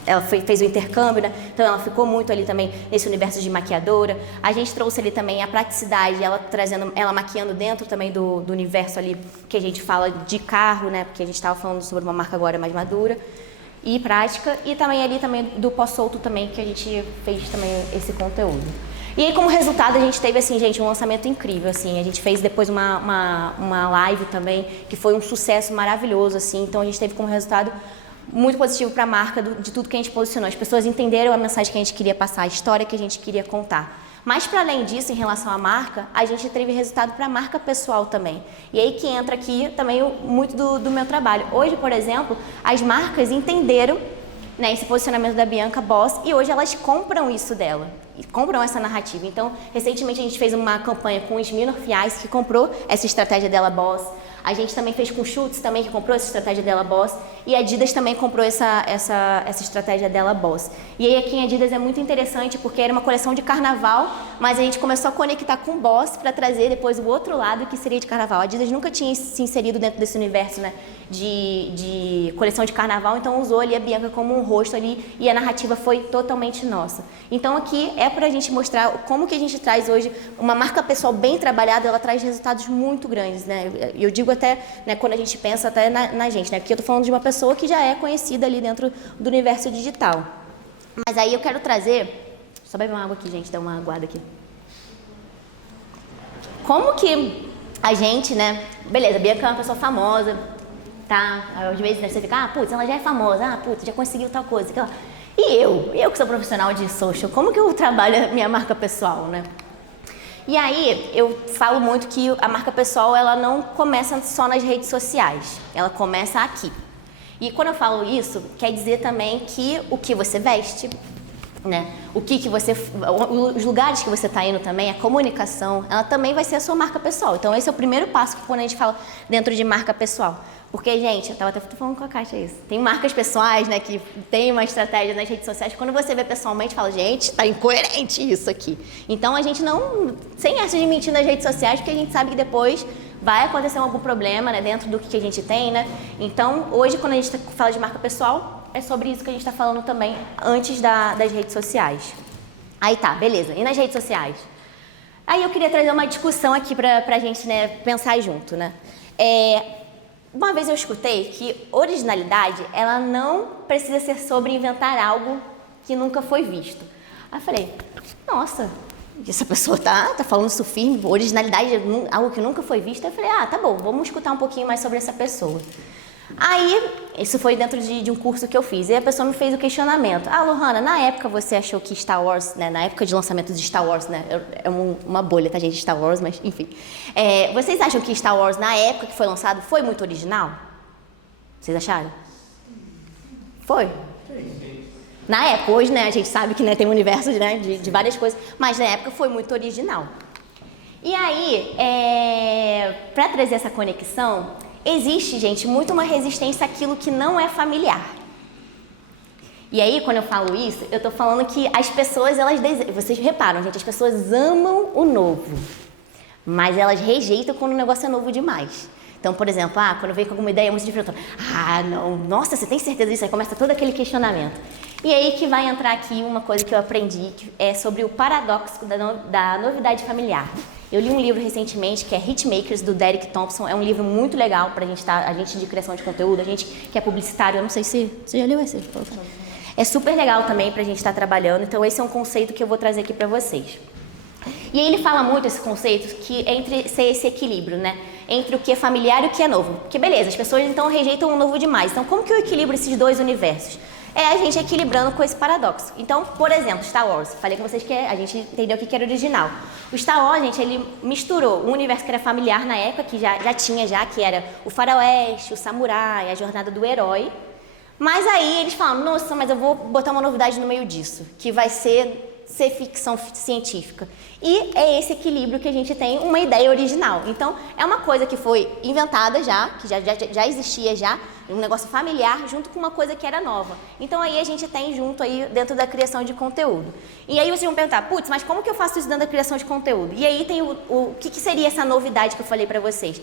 ela fez o intercâmbio, né? Então ela ficou muito ali também nesse universo de maquiadora. A gente trouxe ali também a praticidade, ela maquiando dentro também do universo ali que a gente fala de carro, né? Porque a gente estava falando sobre uma marca agora mais madura e prática. E também ali também do pós-solto também, que a gente fez também esse conteúdo. E aí, como resultado, a gente teve, assim, gente, um lançamento incrível, assim. A gente fez depois uma live também, que foi um sucesso maravilhoso, assim. Então, a gente teve como resultado muito positivo para a marca de tudo que a gente posicionou. As pessoas entenderam a mensagem que a gente queria passar, a história que a gente queria contar. Mas, para além disso, em relação à marca, a gente teve resultado para a marca pessoal também. E aí que entra aqui também muito do meu trabalho. Hoje, por exemplo, as marcas entenderam, né, esse posicionamento da Bianca Boss, e hoje elas compram isso dela, e compram essa narrativa. Então, recentemente a gente fez uma campanha com o Smirnoff Ice, que comprou essa estratégia dela Boss. A gente também fez com o Schutz, também, que comprou essa estratégia dela Boss. E a Adidas também comprou essa estratégia dela Boss. E aí aqui em Adidas é muito interessante, porque era uma coleção de carnaval, mas a gente começou a conectar com o Boss para trazer depois o outro lado, que seria de carnaval. A Adidas nunca tinha se inserido dentro desse universo, né, de coleção de carnaval, então usou ali a Bianca como um rosto ali, e a narrativa foi totalmente nossa. Então aqui é para a gente mostrar como que a gente traz hoje uma marca pessoal bem trabalhada, ela traz resultados muito grandes, né? Eu digo até, né, quando a gente pensa até na gente, né? Porque eu tô falando de uma pessoa que já é conhecida ali dentro do universo digital. Mas aí eu quero trazer, só beber uma água aqui, gente, dá uma aguada aqui. Como que a gente, né? Beleza, a Bianca é uma pessoa famosa, tá? Às vezes, né, você fica, putz, ela já é famosa, putz, já conseguiu tal coisa, aquela. E eu que sou profissional de social, como que eu trabalho a minha marca pessoal, né? E aí, eu falo muito que a marca pessoal, ela não começa só nas redes sociais, ela começa aqui. E quando eu falo isso, quer dizer também que o que você veste, né? Os lugares que você está indo também, a comunicação, ela também vai ser a sua marca pessoal. Então esse é o primeiro passo quando a gente fala dentro de marca pessoal. Porque, gente, eu estava até falando com a Kátia isso. Tem marcas pessoais, né, que tem uma estratégia nas redes sociais. Quando você vê pessoalmente, fala, gente, tá incoerente isso aqui. Então a gente não, sem essa de mentir nas redes sociais, porque a gente sabe que depois vai acontecer algum problema, né, dentro do que a gente tem, né? Então, hoje, quando a gente fala de marca pessoal, é sobre isso que a gente está falando também antes das redes sociais. Aí tá, beleza. E nas redes sociais? Aí eu queria trazer uma discussão aqui pra gente, né, pensar junto, né? Uma vez eu escutei que originalidade, ela não precisa ser sobre inventar algo que nunca foi visto. Aí eu falei, nossa, essa pessoa tá falando isso firme, originalidade é algo que nunca foi visto. Aí eu falei, tá bom, vamos escutar um pouquinho mais sobre essa pessoa. Aí, isso foi dentro de um curso que eu fiz, e a pessoa me fez o questionamento. Lohana, na época você achou que Star Wars, né, na época de lançamento de Star Wars, né, é uma bolha, tá, gente, Star Wars, mas enfim. Vocês acham que Star Wars, na época que foi lançado, foi muito original? Vocês acharam? Foi? Na época, hoje, né, a gente sabe que, né, tem um universo, né, de várias coisas, mas na época foi muito original. E aí, para trazer essa conexão, existe, gente, muito uma resistência àquilo que não é familiar. E aí, quando eu falo isso, eu tô falando que as pessoas, vocês reparam, gente, as pessoas amam o novo, mas elas rejeitam quando o negócio é novo demais. Então, por exemplo, quando vem com alguma ideia muito diferente, não, nossa, você tem certeza disso? Aí começa todo aquele questionamento. E aí que vai entrar aqui uma coisa que eu aprendi, que é sobre o paradoxo da novidade familiar. Eu li um livro recentemente que é Hitmakers, do Derek Thompson. É um livro muito legal para a gente de criação de conteúdo, a gente que é publicitário. Eu não sei se você já leu esse. É super legal também para a gente estar trabalhando. Então esse é um conceito que eu vou trazer aqui para vocês. E aí ele fala muito esse conceito que entre ser esse equilíbrio, né? Entre o que é familiar e o que é novo. Porque beleza, as pessoas então rejeitam o novo demais. Então como que eu equilibro esses dois universos? A gente equilibrando com esse paradoxo. Então, por exemplo, Star Wars. Falei com vocês que a gente entendeu o que era original. O Star Wars, gente, ele misturou um universo que era familiar na época, que já tinha, que era o faroeste, o samurai, a jornada do herói. Mas aí eles falam, nossa, mas eu vou botar uma novidade no meio disso, que vai ser ficção científica. E é esse equilíbrio que a gente tem, uma ideia original. Então, é uma coisa que foi inventada que já existia um negócio familiar, junto com uma coisa que era nova. Então, aí a gente tem junto aí dentro da criação de conteúdo. E aí vocês vão perguntar, putz, mas como que eu faço isso dentro da criação de conteúdo? E aí tem o que seria essa novidade que eu falei pra vocês?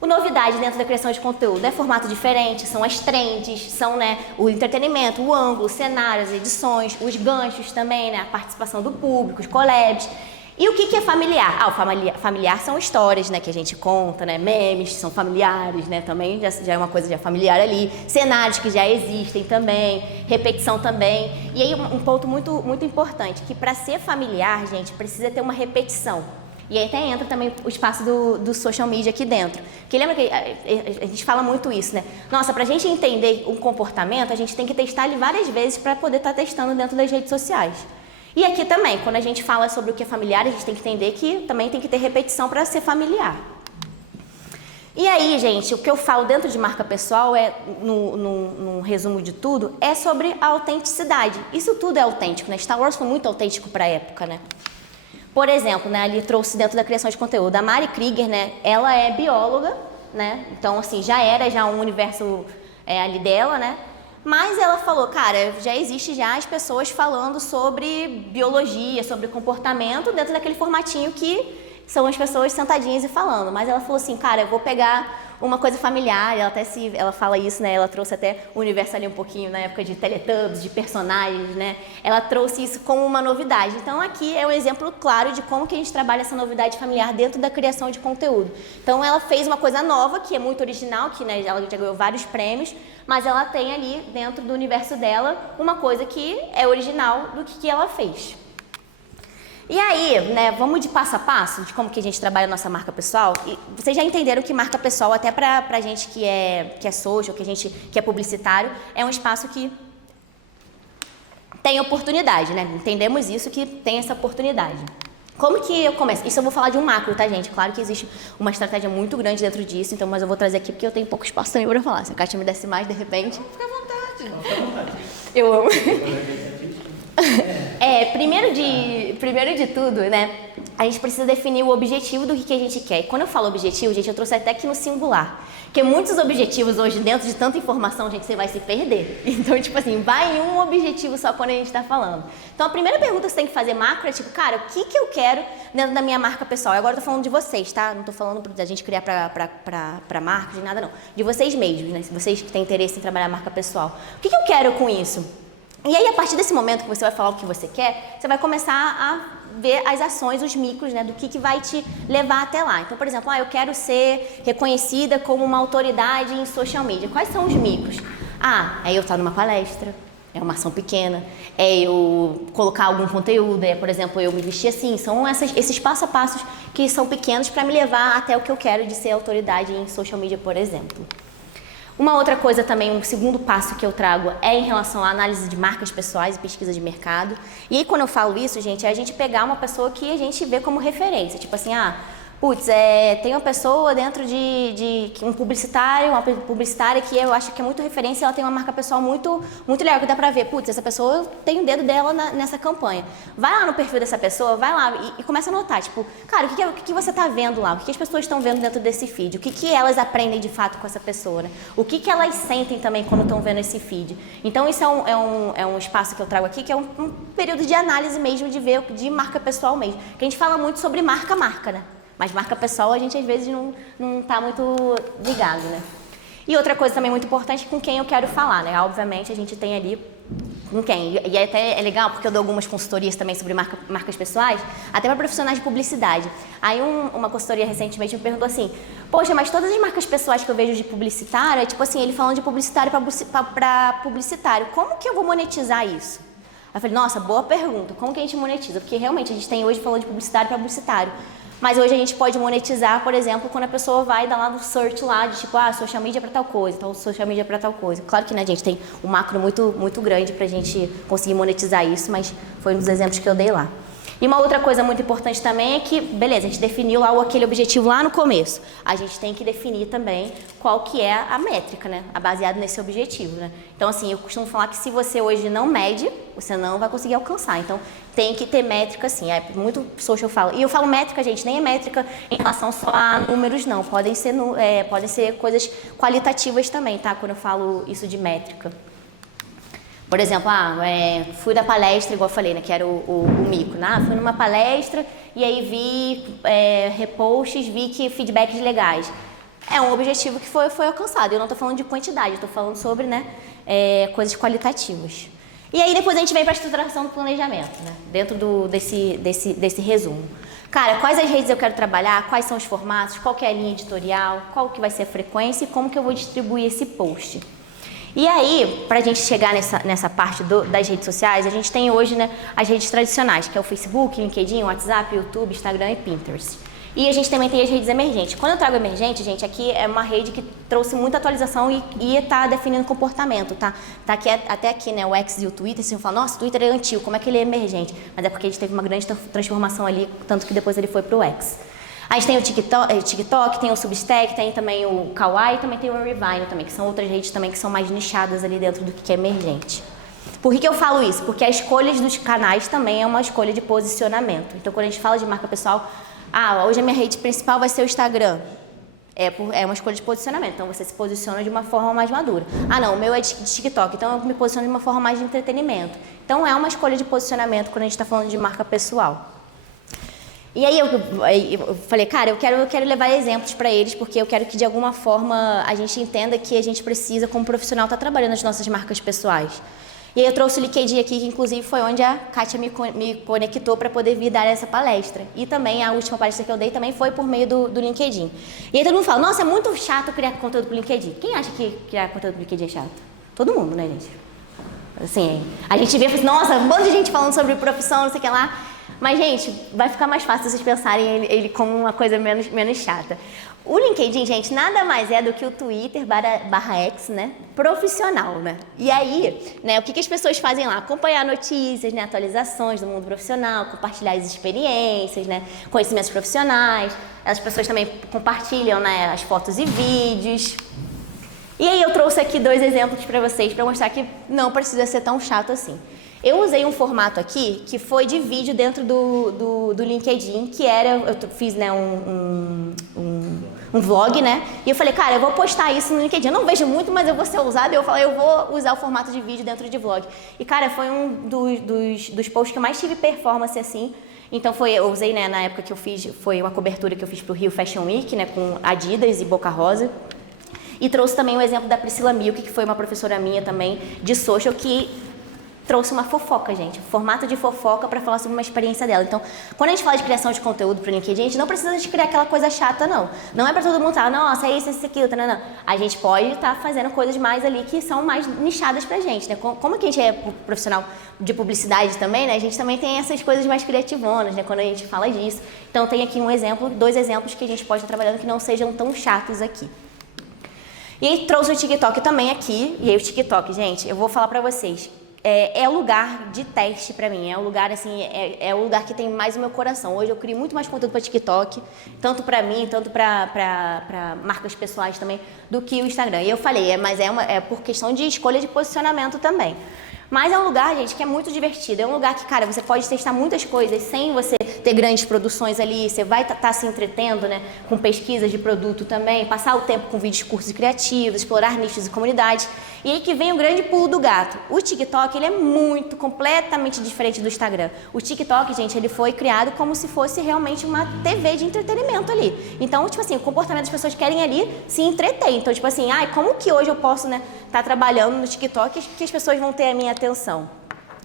O novidade dentro da criação de conteúdo é formato diferente, são as trends, são, né, o entretenimento, o ângulo, os cenários, as edições, os ganchos também, né, a participação do público, os collabs. E o que é familiar? O familiar são histórias, né, que a gente conta, né, memes são familiares, né, também já é uma coisa já familiar ali, cenários que já existem também, repetição também. E aí um ponto muito, muito importante, que para ser familiar, gente, precisa ter uma repetição. E aí até entra também o espaço do social media aqui dentro. Porque lembra que a gente fala muito isso, né? Nossa, pra gente entender um comportamento, a gente tem que testar ele várias vezes para poder estar testando dentro das redes sociais. E aqui também, quando a gente fala sobre o que é familiar, a gente tem que entender que também tem que ter repetição para ser familiar. E aí, gente, o que eu falo dentro de marca pessoal, no resumo de tudo, é sobre a autenticidade. Isso tudo é autêntico, né? Star Wars foi muito autêntico para a época, né? Por exemplo, né, ali trouxe dentro da criação de conteúdo, a Mari Krieger, né, ela é bióloga, né, então assim, já um universo ali dela, né, mas ela falou, cara, já existe já as pessoas falando sobre biologia, sobre comportamento dentro daquele formatinho que são as pessoas sentadinhas e falando, mas ela falou assim, cara, eu vou pegar uma coisa familiar, ela fala isso, né, ela trouxe até o universo ali um pouquinho na época de Teletubbies, de personagens, né, ela trouxe isso como uma novidade. Então aqui é um exemplo claro de como que a gente trabalha essa novidade familiar dentro da criação de conteúdo. Então ela fez uma coisa nova, que é muito original, que, né, ela já ganhou vários prêmios, mas ela tem ali dentro do universo dela uma coisa que é original do que ela fez. E aí, né, vamos de passo a passo de como que a gente trabalha a nossa marca pessoal. E vocês já entenderam que marca pessoal, até pra gente que é social, que é publicitário, é um espaço que tem oportunidade, né? Entendemos isso, que tem essa oportunidade. Como que eu começo? Isso eu vou falar de um macro, tá, gente? Claro que existe uma estratégia muito grande dentro disso, então, mas eu vou trazer aqui porque eu tenho pouco espaço também pra falar. Se a Kátia me desse mais, de repente... Fica à vontade. Fica à vontade. Eu amo. Primeiro de tudo, né, a gente precisa definir o objetivo do que a gente quer. E quando eu falo objetivo, gente, eu trouxe até aqui no singular. Porque muitos objetivos hoje, dentro de tanta informação, gente, você vai se perder. Então, tipo assim, vai em um objetivo só quando a gente tá falando. Então, a primeira pergunta que você tem que fazer macro é tipo, cara, o que eu quero dentro da minha marca pessoal? E agora eu tô falando de vocês, tá? Não tô falando da gente criar pra marca, de nada não. De vocês mesmos, né? Vocês que têm interesse em trabalhar a marca pessoal. O que eu quero com isso? E aí, a partir desse momento que você vai falar o que você quer, você vai começar a ver as ações, os micros, né, do que vai te levar até lá. Então, por exemplo, eu quero ser reconhecida como uma autoridade em social media. Quais são os micros? É eu estar numa palestra, é uma ação pequena, é eu colocar algum conteúdo, por exemplo, eu me vestir assim. São esses passo a passos que são pequenos para me levar até o que eu quero de ser autoridade em social media, por exemplo. Uma outra coisa também, um segundo passo que eu trago é em relação à análise de marcas pessoais e pesquisa de mercado. E aí, quando eu falo isso, gente, é a gente pegar uma pessoa que a gente vê como referência. Tipo assim, tem uma pessoa dentro de um publicitário, uma publicitária que eu acho que é muito referência, ela tem uma marca pessoal muito, muito legal, que dá pra ver, essa pessoa tem o dedo dela nessa campanha. Vai lá no perfil dessa pessoa, vai lá e começa a notar, tipo, cara, o que você tá vendo lá? O que as pessoas estão vendo dentro desse feed? O que elas aprendem de fato com essa pessoa, né? O que elas sentem também quando estão vendo esse feed? Então, isso é um espaço que eu trago aqui, que é um período de análise mesmo, de ver de marca pessoal mesmo. Que a gente fala muito sobre marca, né? Mas marca pessoal a gente às vezes não tá muito ligado, né? E outra coisa também muito importante é com quem eu quero falar, né? Obviamente a gente tem ali com quem. E até é legal porque eu dou algumas consultorias também sobre marcas pessoais, até para profissionais de publicidade. Aí uma consultoria recentemente me perguntou assim, poxa, mas todas as marcas pessoais que eu vejo de publicitário, é tipo assim, ele falando de publicitário para publicitário, como que eu vou monetizar isso? Aí eu falei, nossa, boa pergunta, como que a gente monetiza? Porque realmente a gente tem hoje falando de publicitário para publicitário. Mas hoje a gente pode monetizar, por exemplo, quando a pessoa vai dar lá no search lá de tipo, social media para tal coisa, então social media para tal coisa. Claro que, né, a gente tem um macro muito, muito grande pra gente conseguir monetizar isso, mas foi um dos exemplos que eu dei lá. E uma outra coisa muito importante também é que, beleza, a gente definiu lá aquele objetivo lá no começo. A gente tem que definir também qual que é a métrica, né? Baseado nesse objetivo, né? Então, assim, eu costumo falar que se você hoje não mede, você não vai conseguir alcançar. Então, tem que ter métrica, assim. É muito social fala. E eu falo métrica, gente, nem é métrica em relação só a números, não. Podem ser coisas qualitativas também, tá? Quando eu falo isso de métrica. Por exemplo, fui da palestra, igual eu falei, né, que era o mico, né? Fui numa palestra e aí vi reposts, vi que feedbacks legais. É um objetivo que foi alcançado. Eu não estou falando de quantidade, estou falando sobre, né, coisas qualitativas. E aí depois a gente vem para a estruturação do planejamento, né, dentro desse resumo. Cara, quais as redes eu quero trabalhar, quais são os formatos, qual que é a linha editorial, qual que vai ser a frequência e como que eu vou distribuir esse post. E aí, para a gente chegar nessa parte das redes sociais, a gente tem hoje, né, as redes tradicionais, que é o Facebook, LinkedIn, WhatsApp, YouTube, Instagram e Pinterest. E a gente também tem as redes emergentes. Quando eu trago emergente, gente, aqui é uma rede que trouxe muita atualização e está definindo comportamento, tá? Tá aqui, até aqui, né, o X e o Twitter, vocês vão falar, nossa, o Twitter é antigo, como é que ele é emergente? Mas é porque a gente teve uma grande transformação ali, tanto que depois ele foi pro X. A gente tem o TikTok, tem o Substack, tem também o Kawaii e também tem o Revine também, que são outras redes também que são mais nichadas ali dentro do que é emergente. Por que eu falo isso? Porque a escolha dos canais também é uma escolha de posicionamento. Então, quando a gente fala de marca pessoal, hoje a minha rede principal vai ser o Instagram. É uma escolha de posicionamento, então você se posiciona de uma forma mais madura. Não, o meu é de TikTok, então eu me posiciono de uma forma mais de entretenimento. Então, é uma escolha de posicionamento quando a gente está falando de marca pessoal. E aí eu falei, cara, eu quero levar exemplos para eles, porque eu quero que de alguma forma a gente entenda que a gente precisa, como profissional, estar trabalhando as nossas marcas pessoais. E aí eu trouxe o LinkedIn aqui, que inclusive foi onde a Kátia me conectou para poder vir dar essa palestra. E também a última palestra que eu dei também foi por meio do LinkedIn. E aí todo mundo fala, nossa, é muito chato criar conteúdo pro LinkedIn. Quem acha que criar conteúdo pro LinkedIn é chato? Todo mundo, né, gente? Assim, a gente vê, nossa, um monte de gente falando sobre profissão, não sei o que lá. Mas, gente, vai ficar mais fácil vocês pensarem ele como uma coisa menos chata. O LinkedIn, gente, nada mais é do que o Twitter /X, né? Profissional, né? E aí, né, o que as pessoas fazem lá? Acompanhar notícias, né, atualizações do mundo profissional, compartilhar as experiências, né, conhecimentos profissionais. As pessoas também compartilham, né, as fotos e vídeos. E aí eu trouxe aqui 2 exemplos para vocês, para mostrar que não precisa ser tão chato assim. Eu usei um formato aqui que foi de vídeo dentro do LinkedIn, que era, eu fiz, né, um vlog, né? E eu falei, cara, eu vou postar isso no LinkedIn. Eu não vejo muito, mas eu vou ser ousada. E eu falei, eu vou usar o formato de vídeo dentro de vlog. E, cara, foi um dos posts que eu mais tive performance, assim. Então, eu usei, né, na época que eu fiz, foi uma cobertura que eu fiz pro Rio Fashion Week, né, com Adidas e Boca Rosa. E trouxe também o exemplo da Priscila Milk, que foi uma professora minha também, de social, que trouxe uma fofoca, gente, formato de fofoca para falar sobre uma experiência dela. Então, quando a gente fala de criação de conteúdo para o LinkedIn, a gente não precisa de criar aquela coisa chata, não. Não é para todo mundo estar, nossa, é isso, aquilo, não. A gente pode estar fazendo coisas mais ali que são mais nichadas pra gente, né? Como que a gente é profissional de publicidade também, né? A gente também tem essas coisas mais criativonas, né? Quando a gente fala disso. Então, tem aqui um exemplo, 2 exemplos que a gente pode estar trabalhando que não sejam tão chatos aqui. E aí, trouxe o TikTok também aqui. E aí, o TikTok, gente, eu vou falar pra vocês. É o lugar de teste para mim, é o lugar assim, é o lugar que tem mais o meu coração. Hoje eu crio muito mais conteúdo para TikTok, tanto para mim, tanto para marcas pessoais também, do que o Instagram. E eu falei, mas é por questão de escolha de posicionamento também. Mas é um lugar, gente, que é muito divertido. É um lugar que, cara, você pode testar muitas coisas sem você ter grandes produções ali. Você vai estar se entretendo, né, com pesquisas de produto também, passar o tempo com vídeos, cursos criativos, explorar nichos e comunidades. E aí que vem o grande pulo do gato. O TikTok, ele é completamente diferente do Instagram. O TikTok, gente, ele foi criado como se fosse realmente uma TV de entretenimento ali. Então, tipo assim, o comportamento das pessoas querem ali se entreter. Então, tipo assim, como que hoje eu posso, né, estar trabalhando no TikTok que as pessoas vão ter a minha atenção?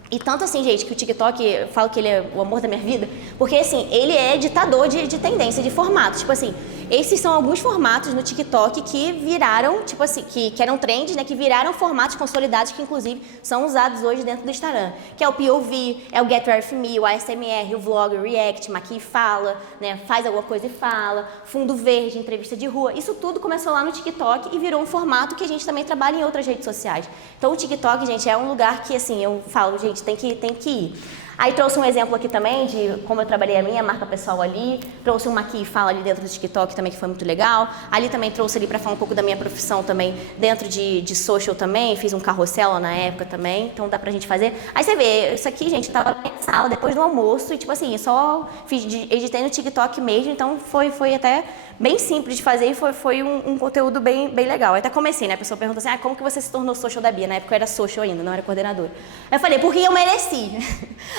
E tanto assim, gente, que o TikTok, eu falo que ele é o amor da minha vida, porque assim, ele é ditador de tendência, de formato. Tipo assim, esses são alguns formatos no TikTok que viraram, tipo assim, que eram trends, né? Que viraram formatos consolidados que, inclusive, são usados hoje dentro do Instagram. Que é o POV, é o Get Ready For Me, o ASMR, o Vlog, o React, Maqui e Fala, né? Faz alguma coisa e fala, fundo verde, entrevista de rua. Isso tudo começou lá no TikTok e virou um formato que a gente também trabalha em outras redes sociais. Então, o TikTok, gente, é um lugar que, assim, eu falo, gente, tem que ir. Aí trouxe um exemplo aqui também de como eu trabalhei a minha marca pessoal ali, trouxe uma Maqui e Fala ali dentro do TikTok também, que foi muito legal. Ali também trouxe ali para falar um pouco da minha profissão também, dentro de social também, fiz um carrossel na época também, então dá pra gente fazer. Aí você vê, isso aqui, gente, tava na minha sala depois do almoço e tipo assim, só editei no TikTok mesmo, então foi até bem simples de fazer e foi um conteúdo bem legal. Aí até comecei, né, a pessoa pergunta assim, como que você se tornou social da Bia? Na época eu era social ainda, não era coordenadora. Aí eu falei, porque eu mereci.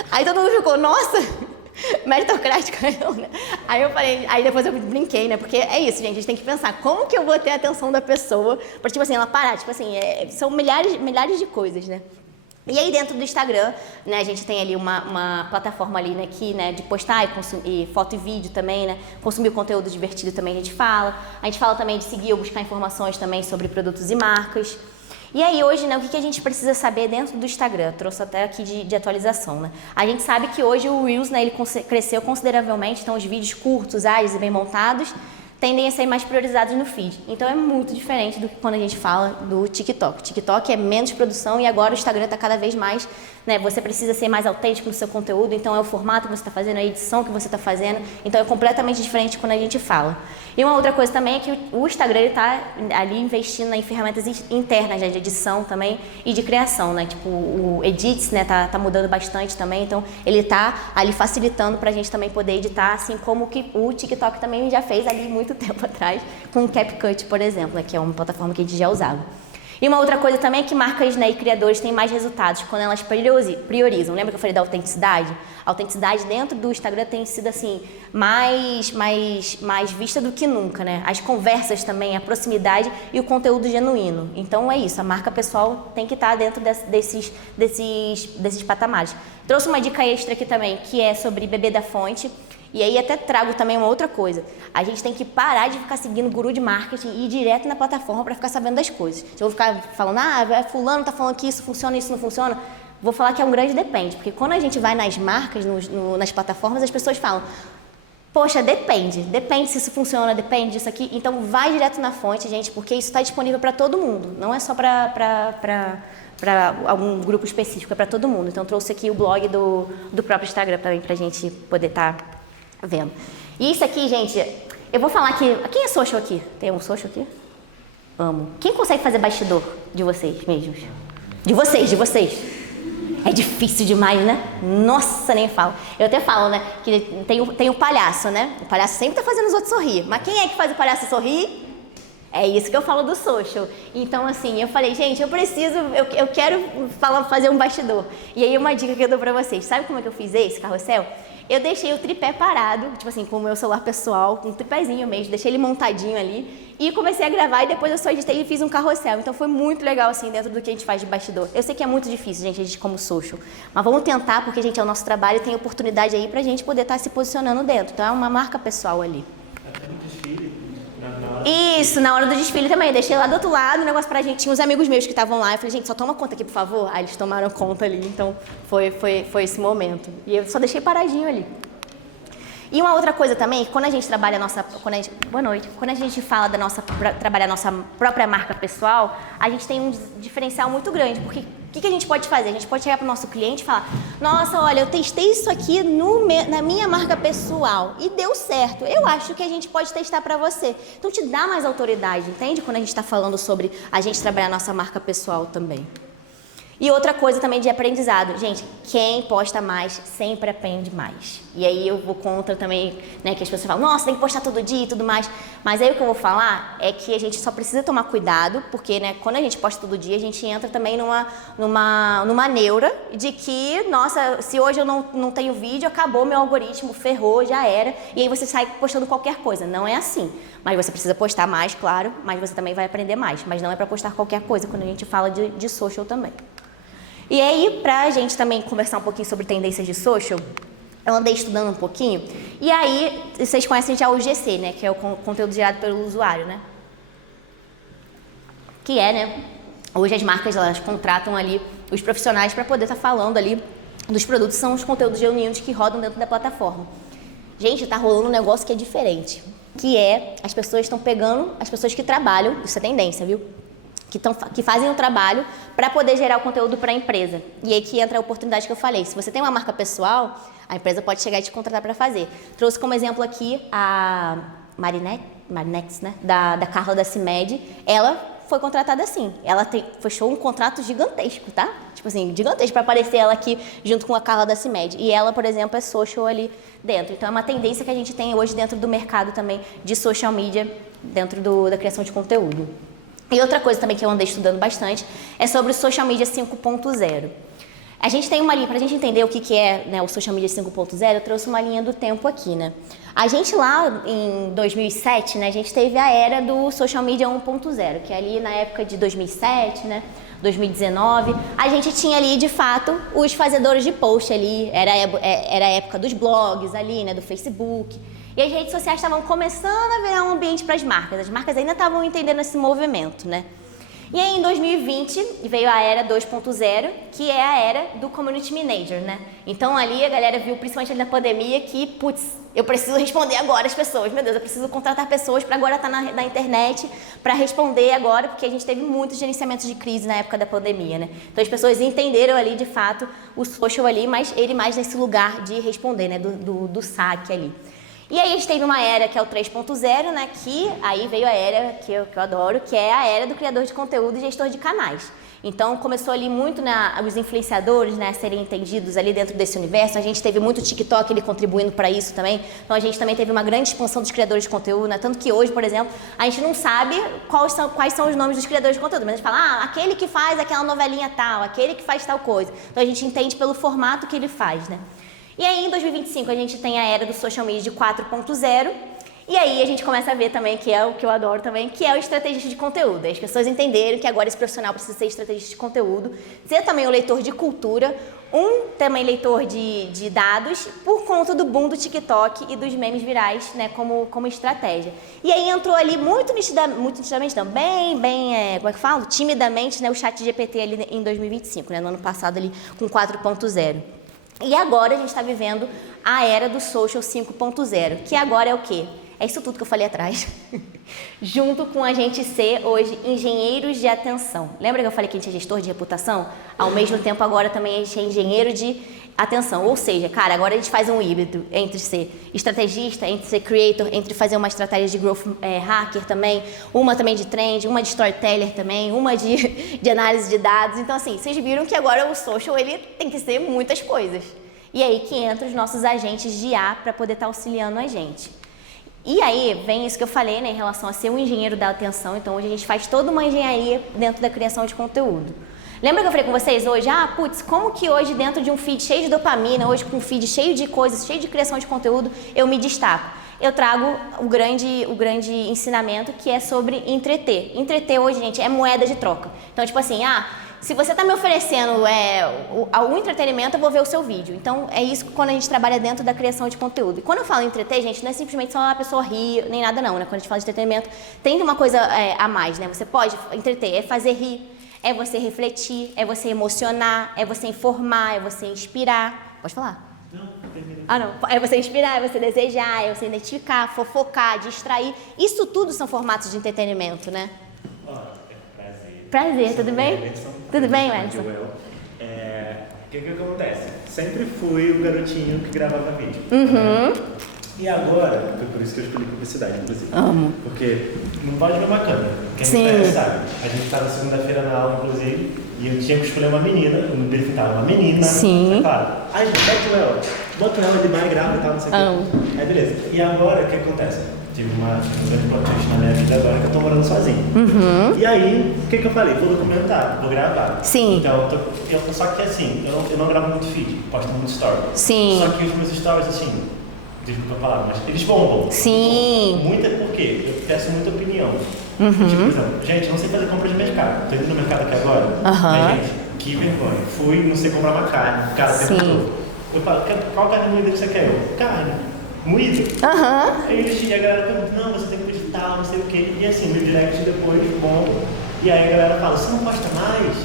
Aí todo mundo ficou, nossa, meritocrático. Aí eu falei, aí depois eu brinquei, né? Porque é isso, gente, a gente tem que pensar, como que eu vou ter a atenção da pessoa pra, tipo assim, ela parar, tipo assim, são milhares de coisas, né? E aí dentro do Instagram, né, a gente tem ali uma plataforma ali, né, que, né, de postar e foto e vídeo também, né, consumir conteúdo divertido também a gente fala também de seguir ou buscar informações também sobre produtos e marcas. E aí hoje, né, o que a gente precisa saber dentro do Instagram? Trouxe até aqui de atualização, né? A gente sabe que hoje o Reels, né, ele cresceu consideravelmente, então os vídeos curtos, ágeis e bem montados tendem a ser mais priorizados no feed. Então é muito diferente do que quando a gente fala do TikTok. TikTok é menos produção e agora o Instagram está cada vez mais, né? Você precisa ser mais autêntico no seu conteúdo, então é o formato que você está fazendo, a edição que você está fazendo, então é completamente diferente quando a gente fala. E uma outra coisa também é que o Instagram está ali investindo em ferramentas internas, né, de edição também e de criação, né? Tipo o Edits, né, tá mudando bastante também, então ele está ali facilitando para a gente também poder editar, assim como que o TikTok também já fez ali muito tempo atrás com o CapCut, por exemplo, né, que é uma plataforma que a gente já usava. E uma outra coisa também é que marcas, né, e criadores têm mais resultados quando elas priorizam. Lembra que eu falei da autenticidade? A autenticidade dentro do Instagram tem sido assim mais vista do que nunca, né? As conversas também, a proximidade e o conteúdo genuíno. Então é isso, a marca pessoal tem que estar dentro desses patamares. Trouxe uma dica extra aqui também, que é sobre beber da fonte. E aí até trago também uma outra coisa. A gente tem que parar de ficar seguindo o guru de marketing e ir direto na plataforma para ficar sabendo das coisas. Se eu vou ficar falando, fulano tá falando que isso funciona, isso não funciona, vou falar que é um grande depende. Porque quando a gente vai nas marcas, nas plataformas, as pessoas falam, poxa, depende se isso funciona, depende disso aqui. Então vai direto na fonte, gente, porque isso está disponível para todo mundo. Não é só para algum grupo específico, é para todo mundo. Então trouxe aqui o blog do próprio Instagram para a gente poder estar vendo. E isso aqui, gente, eu vou falar que... Quem é social aqui? Tem um social aqui? Amo. Quem consegue fazer bastidor de vocês mesmos? De vocês. É difícil demais, né? Nossa, nem falo. Eu até falo, né, que tem o palhaço, né? O palhaço sempre tá fazendo os outros sorrir. Mas quem é que faz o palhaço sorrir? É isso que eu falo do social. Então, assim, eu falei, gente, eu quero fazer um bastidor. E aí, uma dica que eu dou pra vocês. Sabe como é que eu fiz esse carrossel? Eu deixei o tripé parado, tipo assim, com o meu celular pessoal, com um tripézinho mesmo, deixei ele montadinho ali e comecei a gravar e depois eu só editei e fiz um carrossel. Então foi muito legal, assim, dentro do que a gente faz de bastidor. Eu sei que é muito difícil, gente, a gente como social, mas vamos tentar porque, gente, é o nosso trabalho e tem oportunidade aí pra gente poder estar se posicionando dentro. Então é uma marca pessoal ali. Até no desfile, na hora... Isso, na hora do desfile também. Deixei lá do outro lado o negócio pra gente. Tinha uns amigos meus que estavam lá. Eu falei, gente, só toma conta aqui, por favor. Aí eles tomaram conta ali. Então foi esse momento. E eu só deixei paradinho ali. E uma outra coisa também, quando a gente trabalha a nossa... boa noite. Quando a gente fala trabalhar a nossa própria marca pessoal, a gente tem um diferencial muito grande. Porque o que a gente pode fazer? A gente pode chegar pro nosso cliente e falar, nossa, olha, eu testei isso aqui na minha marca pessoal e deu certo. Eu acho que a gente pode testar para você. Então te dá mais autoridade, entende? Quando a gente está falando sobre a gente trabalhar a nossa marca pessoal também. E outra coisa também de aprendizado. Gente, quem posta mais sempre aprende mais. E aí eu vou contra também, né, que as pessoas falam, nossa, tem que postar todo dia e tudo mais. Mas aí o que eu vou falar é que a gente só precisa tomar cuidado, porque, né, quando a gente posta todo dia, a gente entra também numa neura de que, nossa, se hoje eu não tenho vídeo, acabou meu algoritmo, ferrou, já era. E aí você sai postando qualquer coisa. Não é assim. Mas você precisa postar mais, claro, mas você também vai aprender mais. Mas não é para postar qualquer coisa quando a gente fala de social também. E aí, pra gente também conversar um pouquinho sobre tendências de social, eu andei estudando um pouquinho, e aí, vocês conhecem já o GC, né, que é o conteúdo gerado pelo usuário, né? Que é, né, hoje as marcas, elas contratam ali os profissionais para poder estar falando ali dos produtos, são os conteúdos genuínos que rodam dentro da plataforma. Gente, tá rolando um negócio que é diferente, que é, as pessoas estão pegando, as pessoas que trabalham, isso é tendência, viu? Que fazem o trabalho para poder gerar o conteúdo para a empresa. E aí que entra a oportunidade que eu falei. Se você tem uma marca pessoal, a empresa pode chegar e te contratar para fazer. Trouxe como exemplo aqui a Marinex, né? Da Carla da CIMED. Ela foi contratada assim. Ela fechou um contrato gigantesco, tá? Tipo assim, gigantesco para aparecer ela aqui junto com a Carla da CIMED. E ela, por exemplo, é social ali dentro. Então é uma tendência que a gente tem hoje dentro do mercado também de social media, dentro da criação de conteúdo. E outra coisa também que eu andei estudando bastante é sobre o Social Media 5.0. A gente tem uma linha, para a gente entender o que é, né, o Social Media 5.0, eu trouxe uma linha do tempo aqui, né? A gente lá em 2007, né, a gente teve a era do Social Media 1.0, que é ali na época de 2007, né, 2019, a gente tinha ali, de fato, os fazedores de post ali, era a época dos blogs ali, né, do Facebook. E as redes sociais estavam começando a virar um ambiente para as marcas ainda estavam entendendo esse movimento, né? E aí em 2020 veio a era 2.0, que é a era do Community Manager, né? Então ali a galera viu, principalmente ali na pandemia, que, putz, eu preciso responder agora as pessoas, meu Deus, eu preciso contratar pessoas para agora estar na internet, para responder agora, porque a gente teve muitos gerenciamentos de crise na época da pandemia, né? Então as pessoas entenderam ali, de fato, o social ali, mas ele mais nesse lugar de responder, né? Do saque ali. E aí a gente teve uma era que é o 3.0, né, que aí veio a era que eu adoro, que é a era do criador de conteúdo e gestor de canais. Então começou ali muito, né, os influenciadores, né, a serem entendidos ali dentro desse universo. A gente teve muito TikTok ele contribuindo para isso também. Então a gente também teve uma grande expansão dos criadores de conteúdo, né, tanto que hoje, por exemplo, a gente não sabe quais são os nomes dos criadores de conteúdo, mas a gente fala, aquele que faz aquela novelinha tal, aquele que faz tal coisa. Então a gente entende pelo formato que ele faz, né. E aí, em 2025, a gente tem a era do social media de 4.0, e aí a gente começa a ver também, que é o que eu adoro também, que é o estrategista de conteúdo. As pessoas entenderam que agora esse profissional precisa ser estrategista de conteúdo, ser também o leitor de cultura, também leitor de dados, por conta do boom do TikTok e dos memes virais, né, como estratégia. E aí entrou ali muito nitidamente, não, como é que falo? Timidamente, né, o ChatGPT ali em 2025, né, no ano passado ali com 4.0. E agora a gente está vivendo a era do Social 5.0, que agora é o quê? É isso tudo que eu falei atrás. Junto com a gente ser hoje engenheiros de atenção. Lembra que eu falei que a gente é gestor de reputação? Ao mesmo tempo agora também a gente é engenheiro de atenção. Ou seja, cara, agora a gente faz um híbrido entre ser estrategista, entre ser creator, entre fazer uma estratégia de growth hacker também, uma também de trend, uma de storyteller também, uma de análise de dados. Então, assim, vocês viram que agora o social, ele tem que ser muitas coisas. E aí que entra os nossos agentes de IA para poder estar auxiliando a gente. E aí vem isso que eu falei, né, em relação a ser um engenheiro da atenção. Então, hoje a gente faz toda uma engenharia dentro da criação de conteúdo. Lembra que eu falei com vocês hoje? Putz, como que hoje dentro de um feed cheio de dopamina, hoje com um feed cheio de coisas, cheio de criação de conteúdo, eu me destaco? Eu trago o grande ensinamento que é sobre entreter. Entreter hoje, gente, é moeda de troca. Então, tipo assim, se você está me oferecendo algum entretenimento, eu vou ver o seu vídeo. Então, é isso quando a gente trabalha dentro da criação de conteúdo. E quando eu falo em entreter, gente, não é simplesmente só a pessoa rir, nem nada não, né? Quando a gente fala de entretenimento, tem uma coisa a mais, né? Você pode entreter, é fazer rir, é você refletir, é você emocionar, é você informar, é você inspirar. Pode falar? Não. É você inspirar, é você desejar, é você identificar, fofocar, distrair. Isso tudo são formatos de entretenimento, né? Prazer, tudo bem? Tudo bem, Wellington? O que acontece? Sempre fui o garotinho que gravava vídeo. E agora, foi por isso que eu escolhi publicidade, inclusive. Amo. Porque não pode ver uma câmera. Quem sabe. A gente estava segunda-feira na aula, inclusive, e eu tinha que escolher uma menina. O nome dele ficava uma menina. Sim. É claro. Aí, bota ela, ele vai, grava e tal, não sei o quê. Aí, beleza. E agora, o que acontece? Tive um grande plot twist na minha vida agora que eu tô morando sozinho. E aí, o que eu falei? Vou documentar, vou gravar. Sim. Então, só que assim, eu não gravo muito feed, posto muito story. Sim. Só que os meus stories, assim, desculpa a palavra, mas eles bombam. Sim. Muita porque eu peço muita opinião. Tipo, por exemplo, gente, não sei fazer compra de mercado. Tô indo no mercado aqui agora. Mas, gente, que vergonha. Fui, não sei comprar uma carne. O cara perguntou. Eu falo, qual carne moída que você quer? Carne. Moída? Aí a galera pergunta, não, você tem que editar, não sei o quê. E assim, no direct depois, bom. E aí a galera fala, você não posta mais?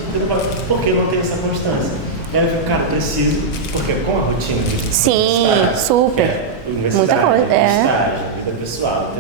Por que eu não tenho essa constância? E aí eu fico, cara, preciso, porque com a rotina de Sim, super. Muita coisa, estágio, vida pessoal,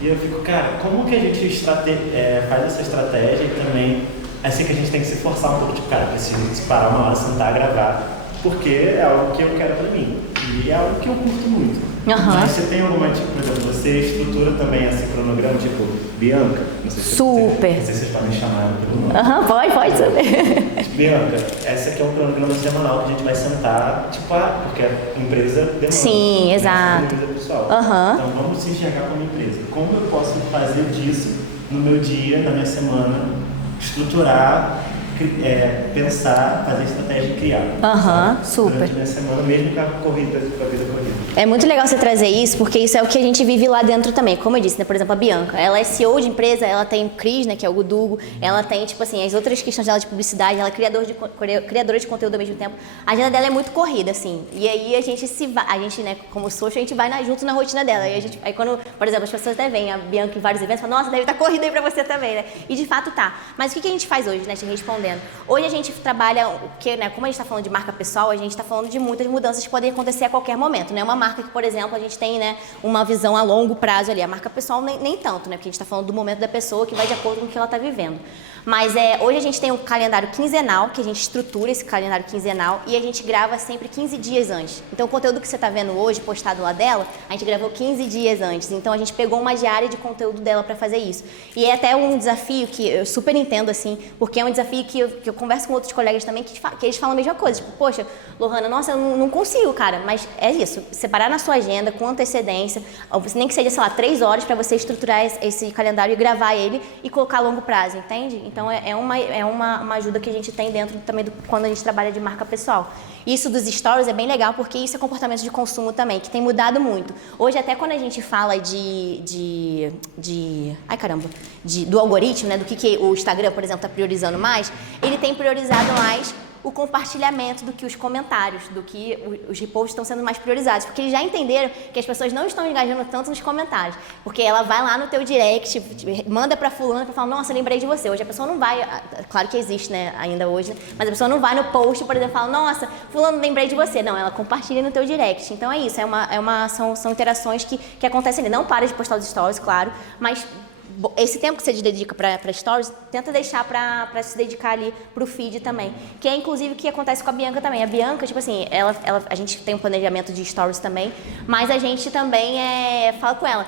e eu fico, cara, como que a gente faz essa estratégia e também é assim que a gente tem que se forçar um pouco, tipo, cara, preciso parar uma hora, sentar, gravar, porque é algo que eu quero pra mim e é algo que eu curto muito. Mas você tem alguma, tipo, por exemplo, você estrutura também esse cronograma, tipo, Bianca? Não sei se super. Não sei se vocês podem chamar pelo nome. Pode saber. Tipo, Bianca, esse aqui é um cronograma semanal que a gente vai sentar, tipo, porque a empresa demanda. Sim, exato. Empresa pessoal. Então, vamos se enxergar como empresa. Como eu posso fazer disso no meu dia, na minha semana, estruturar, pensar, fazer estratégia e criar. Super. Durante a minha semana, mesmo com a vida corrida. É muito legal você trazer isso, porque isso é o que a gente vive lá dentro também. Como eu disse, né? Por exemplo, a Bianca, ela é CEO de empresa, ela tem o Cris, né, que é o Gudugo, ela tem, tipo assim, as outras questões dela de publicidade, ela é criadora de conteúdo ao mesmo tempo. A agenda dela é muito corrida, assim. E aí a gente, né, como social, a gente vai junto na rotina dela. E aí quando, por exemplo, as pessoas até veem a Bianca em vários eventos, falam, nossa, deve estar corrida aí pra você também, né? E de fato tá. Mas o que a gente faz hoje, né, te respondendo? Hoje a gente trabalha, né, como a gente tá falando de marca pessoal, a gente tá falando de muitas mudanças que podem acontecer a qualquer momento, né? Uma marca que, por exemplo, a gente tem, né, uma visão a longo prazo ali. A marca pessoal nem tanto, né? Porque a gente está falando do momento da pessoa que vai de acordo com o que ela está vivendo. Mas hoje a gente tem um calendário quinzenal, que a gente estrutura esse calendário quinzenal e a gente grava sempre 15 dias antes. Então o conteúdo que você está vendo hoje, postado lá dela, a gente gravou 15 dias antes. Então a gente pegou uma diária de conteúdo dela para fazer isso. E é até um desafio que eu super entendo, assim, porque é um desafio que eu converso com outros colegas também que eles falam a mesma coisa. Tipo, poxa, Lohana, nossa, eu não consigo, cara. Mas é isso, separar na sua agenda com antecedência, nem que seja, sei lá, 3 horas para você estruturar esse calendário e gravar ele e colocar a longo prazo, entende? Então é uma ajuda que a gente tem dentro também quando a gente trabalha de marca pessoal. Isso dos stories é bem legal porque isso é comportamento de consumo também, que tem mudado muito. Hoje até quando a gente fala do algoritmo, né, do que o Instagram, por exemplo, está priorizando mais, ele tem priorizado mais o compartilhamento do que os comentários, do que os reposts estão sendo mais priorizados, porque eles já entenderam que as pessoas não estão engajando tanto nos comentários, porque ela vai lá no teu direct, manda pra fulana pra falar, nossa, lembrei de você. Hoje a pessoa não vai, claro que existe, né, ainda hoje, né, mas a pessoa não vai no post, por exemplo, e fala, nossa, fulano, lembrei de você. Não, ela compartilha no teu direct. Então é isso, são interações que acontecem ali. Não para de postar os stories, claro, mas esse tempo que você dedica para stories, tenta deixar para se dedicar ali pro feed também. Que é inclusive o que acontece com a Bianca também. A Bianca, tipo assim, a gente tem um planejamento de stories também, mas a gente também fala com ela: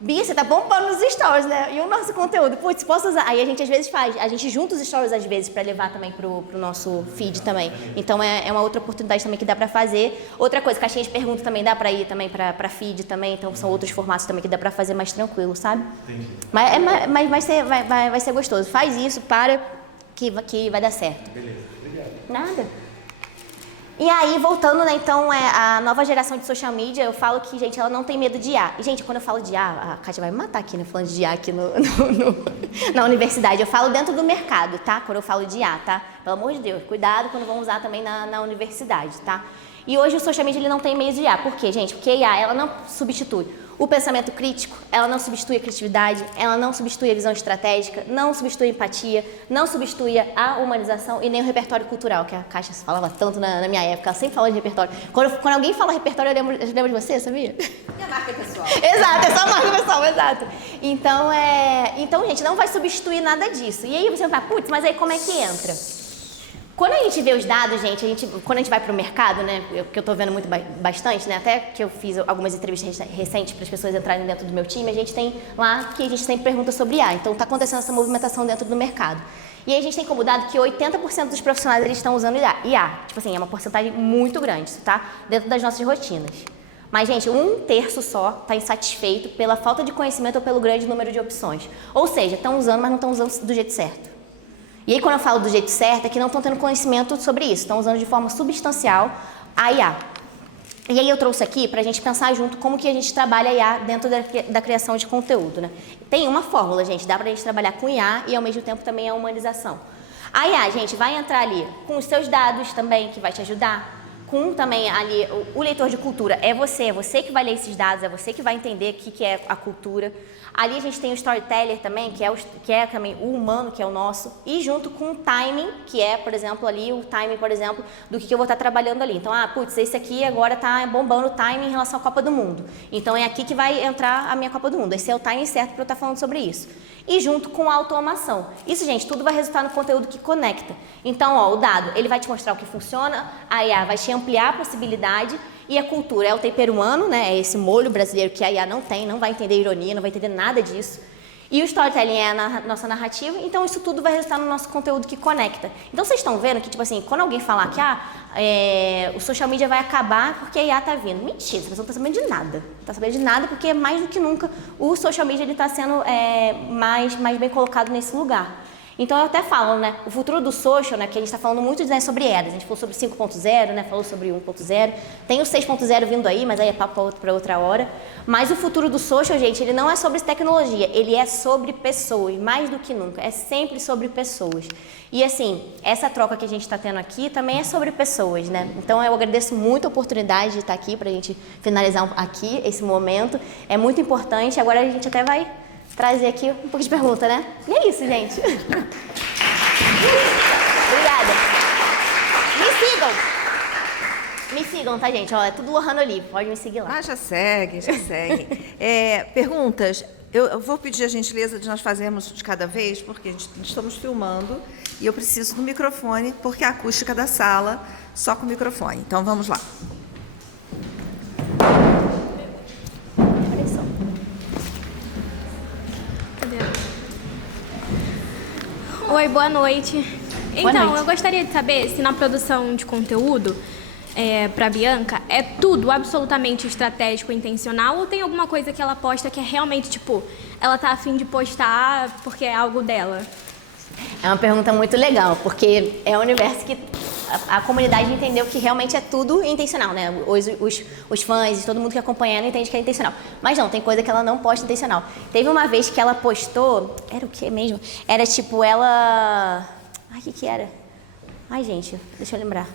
Bia, você tá bombando nos stories, né? E o nosso conteúdo, putz, posso usar? Aí a gente às vezes faz, a gente junta os stories às vezes para levar também pro nosso feed também. Então é uma outra oportunidade também que dá para fazer. Outra coisa, caixinha de perguntas também dá para ir também para feed também, então são outros formatos também que dá para fazer mais tranquilo, sabe? Entendi. Mas vai ser gostoso. Faz isso, que vai dar certo. Beleza, obrigado. Nada. E aí, voltando, né, então, a nova geração de social media, eu falo que, gente, ela não tem medo de IA. E, gente, quando eu falo de IA, a Kátia vai me matar aqui, né, falando de IA aqui na universidade. Eu falo dentro do mercado, tá? Quando eu falo de IA, tá? Pelo amor de Deus, cuidado quando vão usar também na universidade, tá? E hoje o social media ele não tem meio de IA. Por quê, gente? Porque a IA, ela não substitui o pensamento crítico, ela não substitui a criatividade, ela não substitui a visão estratégica, não substitui a empatia, não substitui a humanização e nem o repertório cultural, que a Kátia falava tanto na minha época, ela sempre falava de repertório. Quando alguém fala repertório, eu lembro de você, sabia? Minha marca pessoal. Exato, é só marca pessoal, exato. Então, gente, não vai substituir nada disso. E aí você vai falar, putz, mas aí como é que entra? Quando a gente vê os dados, gente, quando a gente vai para o mercado, né, que eu estou vendo bastante, né, até que eu fiz algumas entrevistas recentes para as pessoas entrarem dentro do meu time, a gente tem lá que a gente sempre pergunta sobre IA. Então, está acontecendo essa movimentação dentro do mercado. E aí a gente tem como dado que 80% dos profissionais eles estão usando IA. Tipo assim, é uma porcentagem muito grande, tá? Dentro das nossas rotinas. Mas, gente, 1/3 só está insatisfeito pela falta de conhecimento ou pelo grande número de opções. Ou seja, estão usando, mas não estão usando do jeito certo. E aí, quando eu falo do jeito certo, é que não estão tendo conhecimento sobre isso, estão usando de forma substancial a IA. E aí eu trouxe aqui para a gente pensar junto como que a gente trabalha a IA dentro da criação de conteúdo, né? Tem uma fórmula, gente, dá para a gente trabalhar com IA e ao mesmo tempo também a humanização. A IA, gente, vai entrar ali com os seus dados também, que vai te ajudar. Com também ali, o leitor de cultura é você que vai ler esses dados, é você que vai entender o que é a cultura. Ali a gente tem o storyteller também, que é também o humano, que é o nosso, e junto com o timing, que é, por exemplo, ali o timing, por exemplo, do que eu vou estar trabalhando ali. Então, putz, esse aqui agora está bombando o timing em relação à Copa do Mundo. Então, é aqui que vai entrar a minha Copa do Mundo. Esse é o timing certo para eu estar falando sobre isso. E junto com a automação. Isso, gente, tudo vai resultar no conteúdo que conecta. Então, o dado, ele vai te mostrar o que funciona, a IA vai te ampliar a possibilidade. E a cultura é o tempero humano, né? É esse molho brasileiro que a IA não tem, não vai entender ironia, não vai entender nada disso. E o storytelling é a nossa narrativa, então isso tudo vai resultar no nosso conteúdo que conecta. Então vocês estão vendo que, tipo assim, quando alguém falar que o social media vai acabar porque a IA tá vindo. Mentira, essa pessoa não tá sabendo de nada. Não tá sabendo de nada porque mais do que nunca o social media ele tá sendo mais bem colocado nesse lugar. Então eu até falo, né, o futuro do social, né, que a gente está falando muito, né, sobre eras, a gente falou sobre 5.0, né, falou sobre 1.0, tem o 6.0 vindo aí, mas aí é papo para outra hora. Mas o futuro do social, gente, ele não é sobre tecnologia, ele é sobre pessoas, mais do que nunca, é sempre sobre pessoas. E assim, essa troca que a gente está tendo aqui também é sobre pessoas, né? Então eu agradeço muito a oportunidade de estar aqui para a gente finalizar aqui esse momento, é muito importante, agora a gente até vai trazer aqui um pouco de pergunta, né? E é isso, gente. Obrigada. Me sigam, tá, gente? Ó, é tudo Lohana Olive, pode me seguir lá. Ah, já segue. Perguntas. Eu vou pedir a gentileza de nós fazermos de cada vez, porque estamos filmando e eu preciso do microfone, porque a acústica da sala só com o microfone. Então, vamos lá. Oi, boa noite. Boa noite. Eu gostaria de saber se na produção de conteúdo para Bianca é tudo absolutamente estratégico e intencional ou tem alguma coisa que ela posta que é realmente, tipo, ela tá a fim de postar porque é algo dela? É uma pergunta muito legal, porque é um universo que a comunidade entendeu que realmente é tudo intencional, né? Os fãs e todo mundo que acompanha ela entende que é intencional. Mas não, tem coisa que ela não posta intencional. Teve uma vez que ela postou... Era o que mesmo? Era tipo ela... Ai, o que era? Ai, gente, deixa eu lembrar.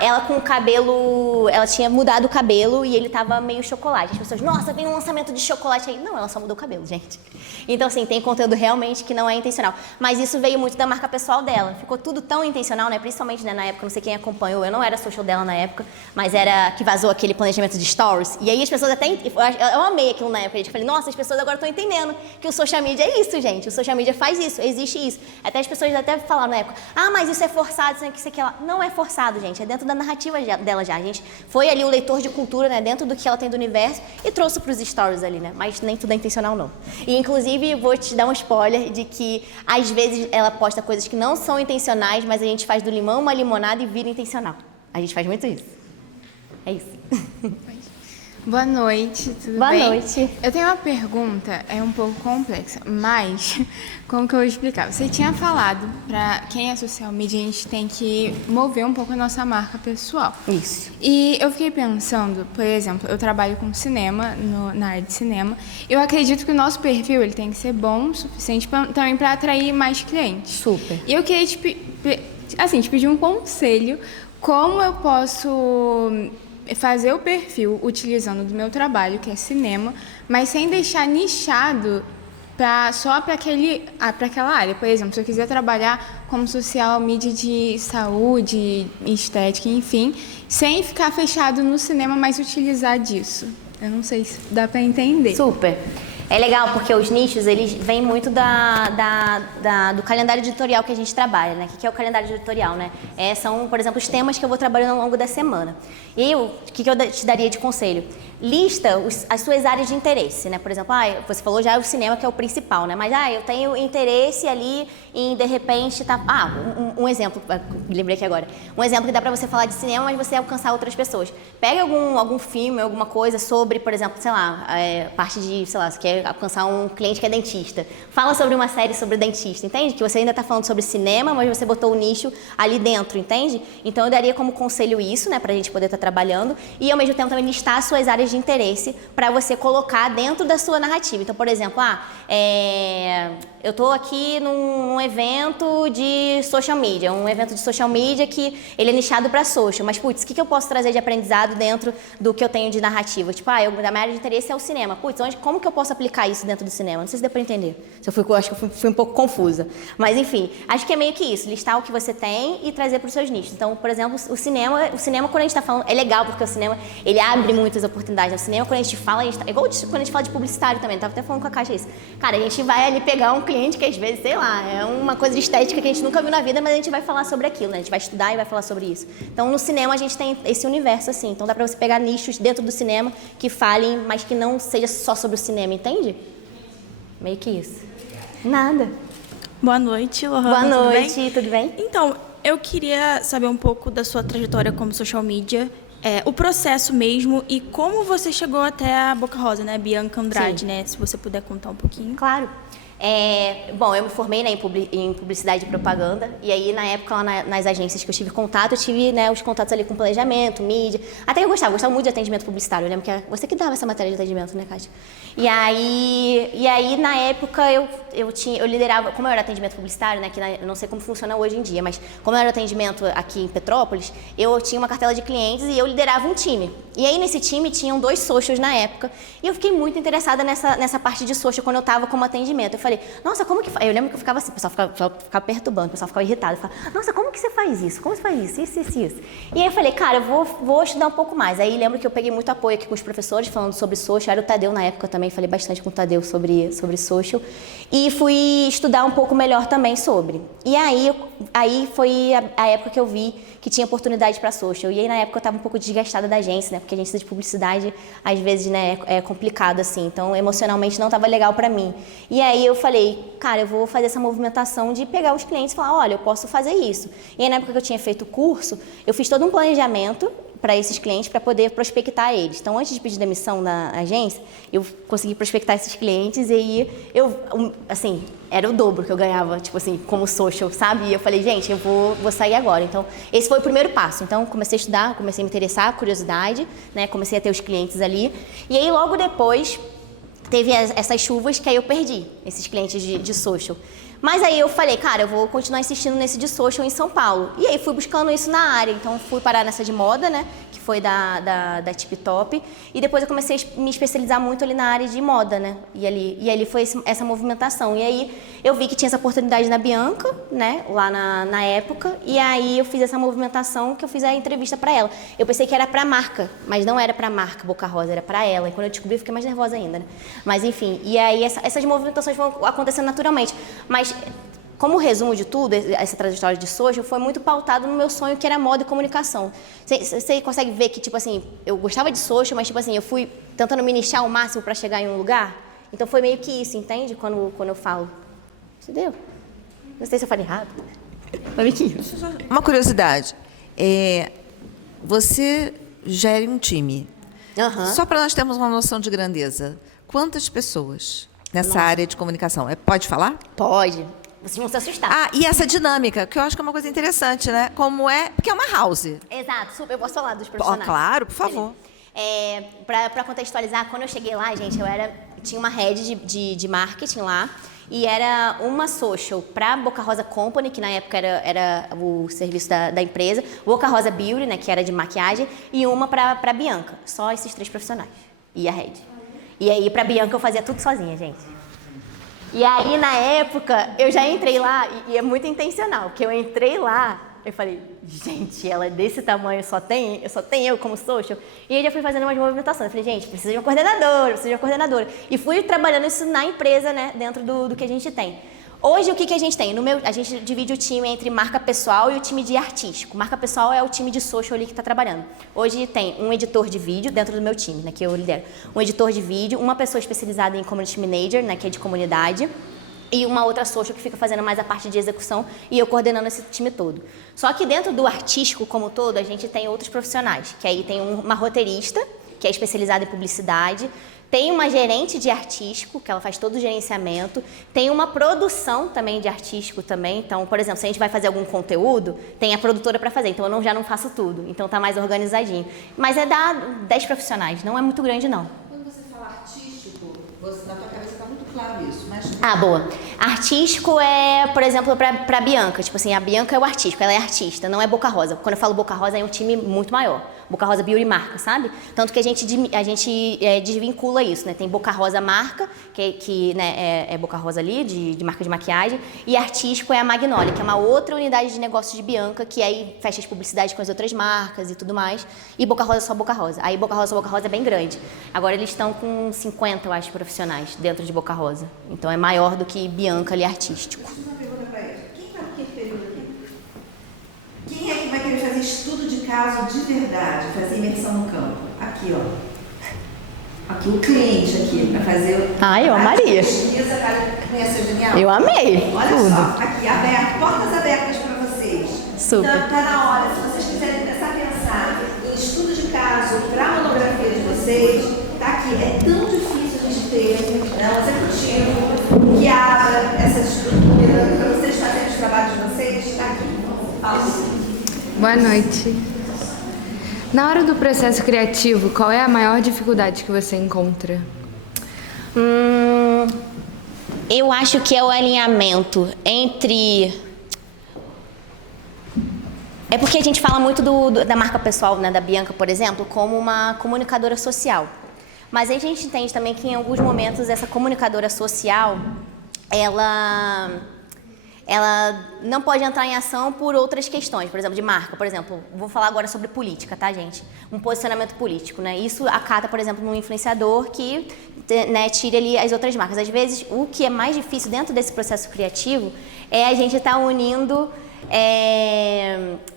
Ela com o cabelo, ela tinha mudado o cabelo e ele tava meio chocolate. As pessoas, nossa, vem um lançamento de chocolate aí. Não, ela só mudou o cabelo, gente. Então, assim, tem conteúdo realmente que não é intencional. Mas isso veio muito da marca pessoal dela. Ficou tudo tão intencional, né? Principalmente, né, na época, não sei quem acompanhou, eu não era social dela na época, mas era que vazou aquele planejamento de stories. E aí as pessoas até, eu amei aquilo na época, eu falei, nossa, as pessoas agora estão entendendo que o social media é isso, gente. O social media faz isso, existe isso. Até as pessoas até falaram na época, mas isso é forçado, isso aqui, não é forçado, gente. É dentro da narrativa dela já. A gente foi ali o leitor de cultura, né? Dentro do que ela tem do universo e trouxe para os stories ali, né? Mas nem tudo é intencional, não. E, inclusive, vou te dar um spoiler de que, às vezes, ela posta coisas que não são intencionais, mas a gente faz do limão uma limonada e vira intencional. A gente faz muito isso. É isso. Boa noite, tudo Boa bem? Boa noite. Eu tenho uma pergunta, é um pouco complexa, mas como que eu vou explicar? Você tinha falado, para quem é social media, a gente tem que mover um pouco a nossa marca pessoal. Isso. E eu fiquei pensando, por exemplo, eu trabalho com cinema, na área de cinema. Eu acredito que o nosso perfil ele tem que ser bom o suficiente também para atrair mais clientes. Super. E eu queria te pedir um conselho, como eu posso fazer o perfil utilizando do meu trabalho, que é cinema, mas sem deixar nichado só para aquela área. Por exemplo, se eu quiser trabalhar como social media de saúde, estética, enfim, sem ficar fechado no cinema, mas utilizar disso. Eu não sei se dá para entender. Super. É legal porque os nichos, eles vêm muito do calendário editorial que a gente trabalha, né? O que é o calendário editorial, né? São, por exemplo, os temas que eu vou trabalhando ao longo da semana. E o que eu te daria de conselho? Lista as suas áreas de interesse, né? Por exemplo, você falou já o cinema que é o principal, né? Mas, eu tenho interesse ali em, de repente, um exemplo, me lembrei aqui agora. Um exemplo que dá pra você falar de cinema, mas você alcançar outras pessoas. Pega algum filme, alguma coisa sobre, por exemplo, sei lá, parte de, sei lá, você quer alcançar um cliente que é dentista. Fala sobre uma série sobre dentista, entende? Que você ainda tá falando sobre cinema, mas você botou o nicho ali dentro, entende? Então eu daria como conselho isso, né? Pra gente poder estar trabalhando e ao mesmo tempo também listar as suas áreas de interesse para você colocar dentro da sua narrativa. Então, por exemplo, eu tô aqui num evento de social media, que ele é nichado para social, mas putz, o que eu posso trazer de aprendizado dentro do que eu tenho de narrativa? Tipo, a minha área de interesse é o cinema. Putz, como que eu posso aplicar isso dentro do cinema? Não sei se deu para entender. Acho que eu fui um pouco confusa. Mas enfim, acho que é meio que isso, listar o que você tem e trazer para os seus nichos. Então, por exemplo, o cinema quando a gente está falando, é legal porque o cinema, ele abre muitas oportunidades. O cinema, quando a gente fala, é igual quando a gente fala de publicitário também, tava até falando com a Kátia isso. Cara, a gente vai ali pegar um cliente que às vezes, sei lá, é uma coisa de estética que a gente nunca viu na vida, mas a gente vai falar sobre aquilo, né? A gente vai estudar e vai falar sobre isso. Então, no cinema, a gente tem esse universo assim. Então, dá pra você pegar nichos dentro do cinema que falem, mas que não seja só sobre o cinema, entende? Meio que isso. Nada. Boa noite, Lohana. Boa noite, tudo bem? Então, eu queria saber um pouco da sua trajetória como social media, o processo mesmo e como você chegou até a Boca Rosa, né? Bianca Andrade, né? Se você puder contar um pouquinho. Claro. Bom, eu me formei, né, em publicidade e propaganda, e aí na época lá nas agências que eu tive contato, eu tive, né, os contatos ali com planejamento, mídia, até eu gostava muito de atendimento publicitário, eu lembro que você que dava essa matéria de atendimento, né, Kátia? E aí na época eu liderava, como eu era atendimento publicitário, né, que eu não sei como funciona hoje em dia, mas como eu era atendimento aqui em Petrópolis, eu tinha uma cartela de clientes e eu liderava um time. E aí nesse time tinham 2 socials na época, e eu fiquei muito interessada nessa parte de social quando eu estava como atendimento. Eu falei, nossa, como que faz? Eu lembro que eu ficava assim, o pessoal ficava perturbando, o pessoal ficava irritado. Eu falava, nossa, como que você faz isso? Como você faz isso? Isso. E aí eu falei, cara, eu vou estudar um pouco mais. Aí lembro que eu peguei muito apoio aqui com os professores falando sobre social. Era o Tadeu na época também, falei bastante com o Tadeu sobre social. E fui estudar um pouco melhor também sobre. E aí foi a época que eu vi que tinha oportunidade para social. E aí na época eu estava um pouco desgastada da agência, né? Porque a agência de publicidade, às vezes, né, é complicado assim. Então, emocionalmente não estava legal para mim. E aí eu falei, cara, eu vou fazer essa movimentação de pegar os clientes e falar, olha, eu posso fazer isso. E aí na época que eu tinha feito o curso, eu fiz todo um planejamento para esses clientes, para poder prospectar eles. Então, antes de pedir demissão da agência, eu consegui prospectar esses clientes e aí assim, era o dobro que eu ganhava, tipo assim, como social, sabe? E eu falei, gente, eu vou sair agora. Então, esse foi o primeiro passo. Então, comecei a estudar, comecei a me interessar, curiosidade, né? Comecei a ter os clientes ali. E aí, logo depois, teve essas chuvas que aí eu perdi, esses clientes de social. Mas aí eu falei, cara, eu vou continuar insistindo nesse de social em São Paulo. E aí fui buscando isso na área. Então fui parar nessa de moda, né? Que foi da Tip Top. E depois eu comecei a me especializar muito ali na área de moda, né? E ali foi essa movimentação. E aí eu vi que tinha essa oportunidade na Bianca, né? Lá na época. E aí eu fiz essa movimentação que eu fiz a entrevista pra ela. Eu pensei que era pra marca, mas não era pra marca Boca Rosa, era pra ela. E quando eu descobri, eu fiquei mais nervosa ainda, né? Mas enfim, e aí essas movimentações vão acontecendo naturalmente. Mas como resumo de tudo, essa trajetória de social foi muito pautado no meu sonho, que era moda e comunicação. Você consegue ver que, tipo assim, eu gostava de social, mas, tipo assim, eu fui tentando me nichar ao máximo para chegar em um lugar. Então, foi meio que isso, entende? Quando eu falo. Entendeu? Não sei se eu falei errado. Mas meio que isso. Uma curiosidade. Você gere um time. Só para nós termos uma noção de grandeza. Quantas pessoas nessa área de comunicação? Pode falar? Pode. Vocês vão se assustar. Ah, e essa dinâmica, que eu acho que é uma coisa interessante, né? Como é... Porque é uma house. Exato. Super. Eu posso falar dos profissionais. Claro, por favor. Para contextualizar, quando eu cheguei lá, gente, tinha uma head de marketing lá. E era uma social para Boca Rosa Company, que na época era o serviço da empresa. Boca Rosa Beauty, né, que era de maquiagem. E uma para Bianca. Só esses 3 profissionais. E a head. E aí, para Bianca, eu fazia tudo sozinha, gente. E aí, na época, eu já entrei lá, e é muito intencional, porque eu entrei lá, eu falei, gente, ela é desse tamanho, só tem eu como social. E aí, já fui fazendo umas movimentações. Eu falei, gente, precisa de uma coordenadora. E fui trabalhando isso na empresa, né, dentro do que a gente tem. Hoje, o que a gente tem? A gente divide o time entre marca pessoal e o time de artístico. Marca pessoal é o time de social ali que está trabalhando. Hoje tem um editor de vídeo dentro do meu time, né, que eu lidero. Um editor de vídeo, uma pessoa especializada em community manager, né, que é de comunidade, e uma outra social que fica fazendo mais a parte de execução e eu coordenando esse time todo. Só que dentro do artístico como todo, a gente tem outros profissionais, que aí tem uma roteirista, que é especializada em publicidade, tem uma gerente de artístico, que ela faz todo o gerenciamento. Tem uma produção também de artístico também. Então, por exemplo, se a gente vai fazer algum conteúdo, tem a produtora para fazer. Então, eu já não faço tudo. Então, tá mais organizadinho. Mas dá 10 profissionais. Não é muito grande, não. Quando você fala artístico, na tua cabeça está muito claro isso. Mas... boa. Artístico é, por exemplo, para Bianca. Tipo assim, a Bianca é o artístico. Ela é artista, não é Boca Rosa. Quando eu falo Boca Rosa, é um time muito maior. Boca Rosa Beauty Marca, sabe? Tanto que a gente desvincula isso, né? Tem Boca Rosa Marca, que né, é Boca Rosa ali, de marca de maquiagem, e artístico é a Magnolia, que é uma outra unidade de negócio de Bianca, que aí fecha as publicidades com as outras marcas e tudo mais, e Boca Rosa só Boca Rosa. Aí Boca Rosa é bem grande. Agora eles estão com 50, eu acho, profissionais dentro de Boca Rosa. Então é maior do que Bianca ali artístico. Uma pergunta para ele. Quem está no quinto período aqui? Quem é que vai querer fazer estudo de caso de verdade, fazer imersão no campo? Aqui, ó. Aqui, o cliente aqui, para fazer... Eu amaria. Pesquisa, não ia ser genial? Eu amei. Olha tudo. só, aqui, aberto, portas abertas para vocês. Super. Então, tá na hora, se vocês quiserem começar a pensar em estudo de caso para a monografia de vocês, tá aqui. É tão difícil a gente ter um executivo que abra essa estrutura para vocês fazerem os trabalhos de vocês, tá aqui. Boa noite. Na hora do processo criativo, qual é a maior dificuldade que você encontra? Eu acho que é o alinhamento entre... É porque a gente fala muito da marca pessoal, né, da Bianca, por exemplo, como uma comunicadora social. Mas a gente entende também que em alguns momentos essa comunicadora social, ela não pode entrar em ação por outras questões, por exemplo, de marca. Por exemplo, vou falar agora sobre política, tá, gente? Um posicionamento político, né? Isso acata, por exemplo, num influenciador que, né, tira ali as outras marcas. Às vezes, o que é mais difícil dentro desse processo criativo é a gente estar unindo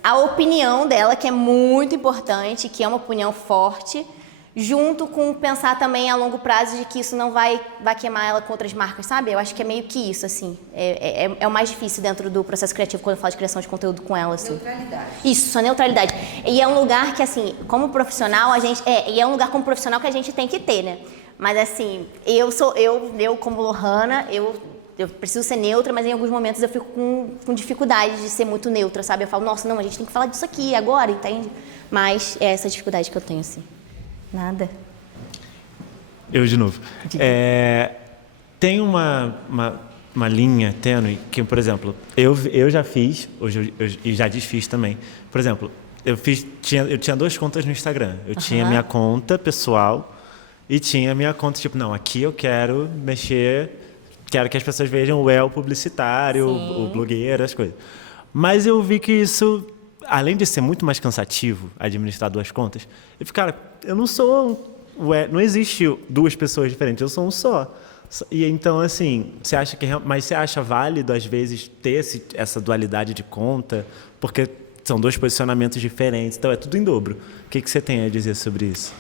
a opinião dela, que é muito importante, que é uma opinião forte, junto com pensar também a longo prazo de que isso não vai queimar ela com outras marcas, sabe? Eu acho que é meio que isso, assim. É o mais difícil dentro do processo criativo quando eu falo de criação de conteúdo com ela, assim. Neutralidade. Isso, a neutralidade. E é um lugar que, assim, como profissional, e é um lugar como profissional que a gente tem que ter, né? Mas, assim, eu como Lohana, eu preciso ser neutra, mas em alguns momentos eu fico com dificuldade de ser muito neutra, sabe? Eu falo, nossa, não, a gente tem que falar disso aqui agora, entende? Mas é essa dificuldade que eu tenho, assim. Nada. Eu de novo. Tem uma linha tênue que, por exemplo, eu já fiz, hoje eu já desfiz também. Por exemplo, eu tinha 2 contas no Instagram. Eu tinha minha conta pessoal e tinha minha conta, tipo, não, aqui eu quero mexer, quero que as pessoas vejam o eu publicitário, o blogueiro, as coisas. Mas eu vi que isso, além de ser muito mais cansativo administrar 2 contas, eu falei, cara, eu não sou não existe 2 pessoas diferentes, eu sou um só. E então, assim, mas você acha válido, às vezes, ter essa dualidade de conta? Porque são 2 posicionamentos diferentes, então é tudo em dobro. O que você tem a dizer sobre isso?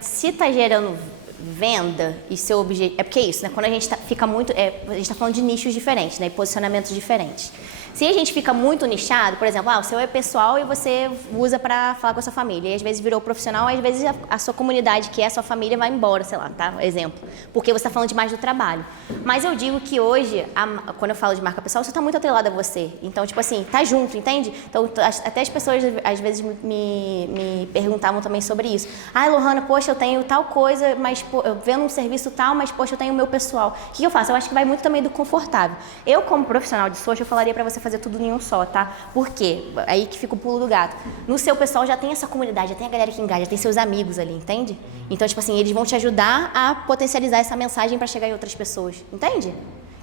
Se está gerando venda e seu objetivo... É porque é isso, né? Quando a gente fica muito... a gente está falando de nichos diferentes, né? E posicionamentos diferentes. Se a gente fica muito nichado, por exemplo, o seu é pessoal e você usa para falar com a sua família, e às vezes virou profissional, às vezes a sua comunidade, que é a sua família, vai embora, sei lá, tá? Exemplo. Porque você está falando demais do trabalho. Mas eu digo que hoje, quando eu falo de marca pessoal, você está muito atrelado a você. Então, tipo assim, tá junto, entende? Então, até as pessoas, às vezes, me perguntavam também sobre isso. Lohana, poxa, eu tenho tal coisa, mas eu vendo um serviço tal, mas, poxa, eu tenho o meu pessoal. O que eu faço? Eu acho que vai muito também do confortável. Eu, como profissional de social, eu falaria para você fazer tudo em um só, tá? Por quê? Aí que fica o pulo do gato. No seu pessoal já tem essa comunidade, já tem a galera que engaja, já tem seus amigos ali, entende? Então, tipo assim, eles vão te ajudar a potencializar essa mensagem para chegar em outras pessoas, entende?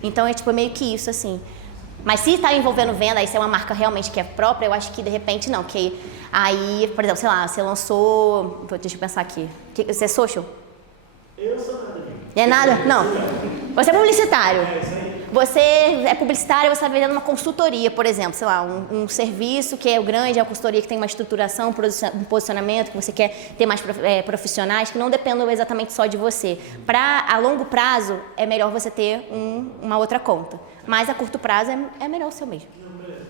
Então, é tipo meio que isso, assim. Mas se tá envolvendo venda, aí se é uma marca realmente que é própria, eu acho que de repente não, que aí, por exemplo, sei lá, você lançou... Deixa eu pensar aqui. Você é social? Eu sou nada. É nada? Não. Você é publicitário. Você é publicitário, você está vendendo uma consultoria, por exemplo, sei lá, um serviço que é grande, é uma consultoria que tem uma estruturação, um posicionamento, que você quer ter mais profissionais que não dependam exatamente só de você. A longo prazo, é melhor você ter uma outra conta, mas a curto prazo é melhor o seu mesmo. Não, beleza.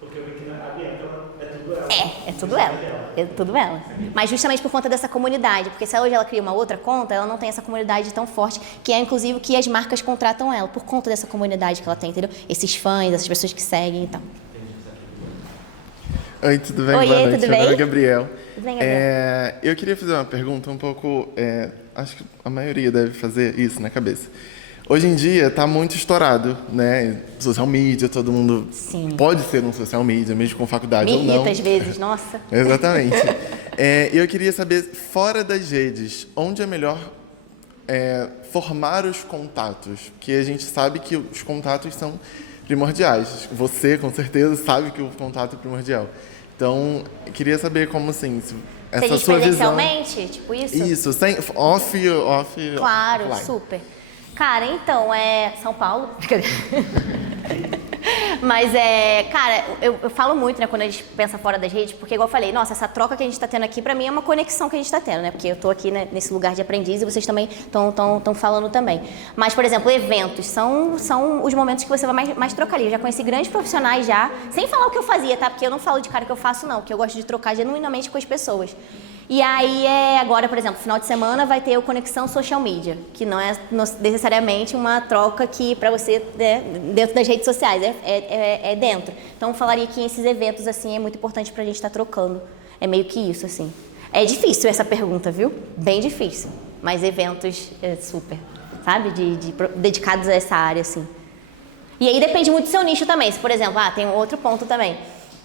Porque eu vi que a Bianca é tudo ela. É tudo ela. É tudo ela. Mas justamente por conta dessa comunidade, porque se hoje ela cria uma outra conta, ela não tem essa comunidade tão forte, que é inclusive que as marcas contratam ela, por conta dessa comunidade que ela tem, entendeu? Esses fãs, essas pessoas que seguem e tal. Oi, tudo bem? Oi, boa noite. tudo Meu nome bem? é Gabriel. Tudo bem, Gabriel? Eu queria fazer uma pergunta um pouco... acho que a maioria deve fazer isso na cabeça. Hoje em dia está muito estourado, né? Social media, todo mundo pode ser um social media, mesmo com faculdade ou não. Me irrita às vezes, nossa. Exatamente. Eu queria saber, fora das redes, onde é melhor formar os contatos? Porque a gente sabe que os contatos são primordiais. Você, com certeza, sabe que o contato é primordial. Então, eu queria saber como, assim, essa Você diz sua visão... presencialmente, tipo isso? Isso, sem, off... Claro, offline. super. Cara, então, São Paulo. Mas cara, eu falo muito, né, quando a gente pensa fora das redes, porque igual eu falei, nossa, essa troca que a gente tá tendo aqui, pra mim, é uma conexão que a gente tá tendo, né? Porque eu tô aqui, né, nesse lugar de aprendiz e vocês também estão falando também. Mas, por exemplo, eventos são os momentos que você vai mais trocar ali. Eu já conheci grandes profissionais já, sem falar o que eu fazia, tá? Porque eu não falo de cara que eu faço, não, porque eu gosto de trocar genuinamente com as pessoas. E aí, agora, por exemplo, final de semana vai ter o Conexão Social Media, que não é necessariamente uma troca que para você, né, dentro das redes sociais, é dentro. Então, eu falaria que esses eventos, assim, é muito importante pra gente estar trocando. É meio que isso, assim. É difícil essa pergunta, viu? Bem difícil. Mas eventos super, sabe? Dedicados a essa área, assim. E aí depende muito do seu nicho também. Se, por exemplo, tem um outro ponto também.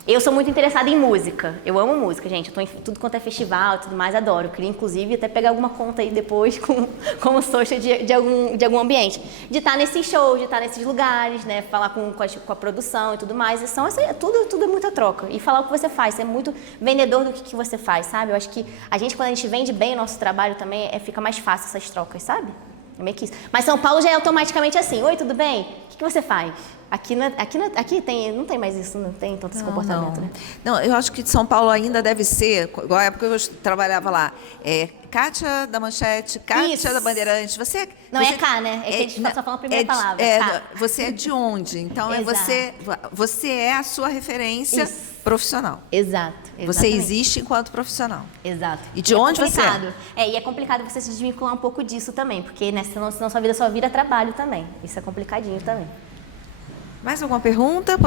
Eu sou muito interessada em música. Eu amo música, gente. Eu tô em tudo quanto é festival e tudo mais, adoro. Eu queria, inclusive, até pegar alguma conta aí depois como social de algum ambiente. De estar nesses shows, de estar nesses lugares, né? Falar com a produção e tudo mais. Tudo é muita troca. E falar o que você faz. Você é muito vendedor do que você faz, sabe? Eu acho que quando a gente vende bem o nosso trabalho também, fica mais fácil essas trocas, sabe? É meio que isso. Mas São Paulo já é automaticamente assim. Oi, tudo bem? O que você faz? Aqui não tem mais isso, não tem tanto esse comportamento, né? Não, eu acho que de São Paulo ainda deve ser, igual a época que eu trabalhava lá, Kátia da Manchete, Kátia da Bandeirantes, você... Não é K, né? É que a gente só fala a primeira palavra. K. Você é de onde? Então, você é a sua referência profissional. Exato. Você existe enquanto profissional. Exato. E de onde você é? E é complicado você se desvincular um pouco disso também, porque né, senão sua vida só vira trabalho também. Isso é complicadinho também. Mais alguma pergunta?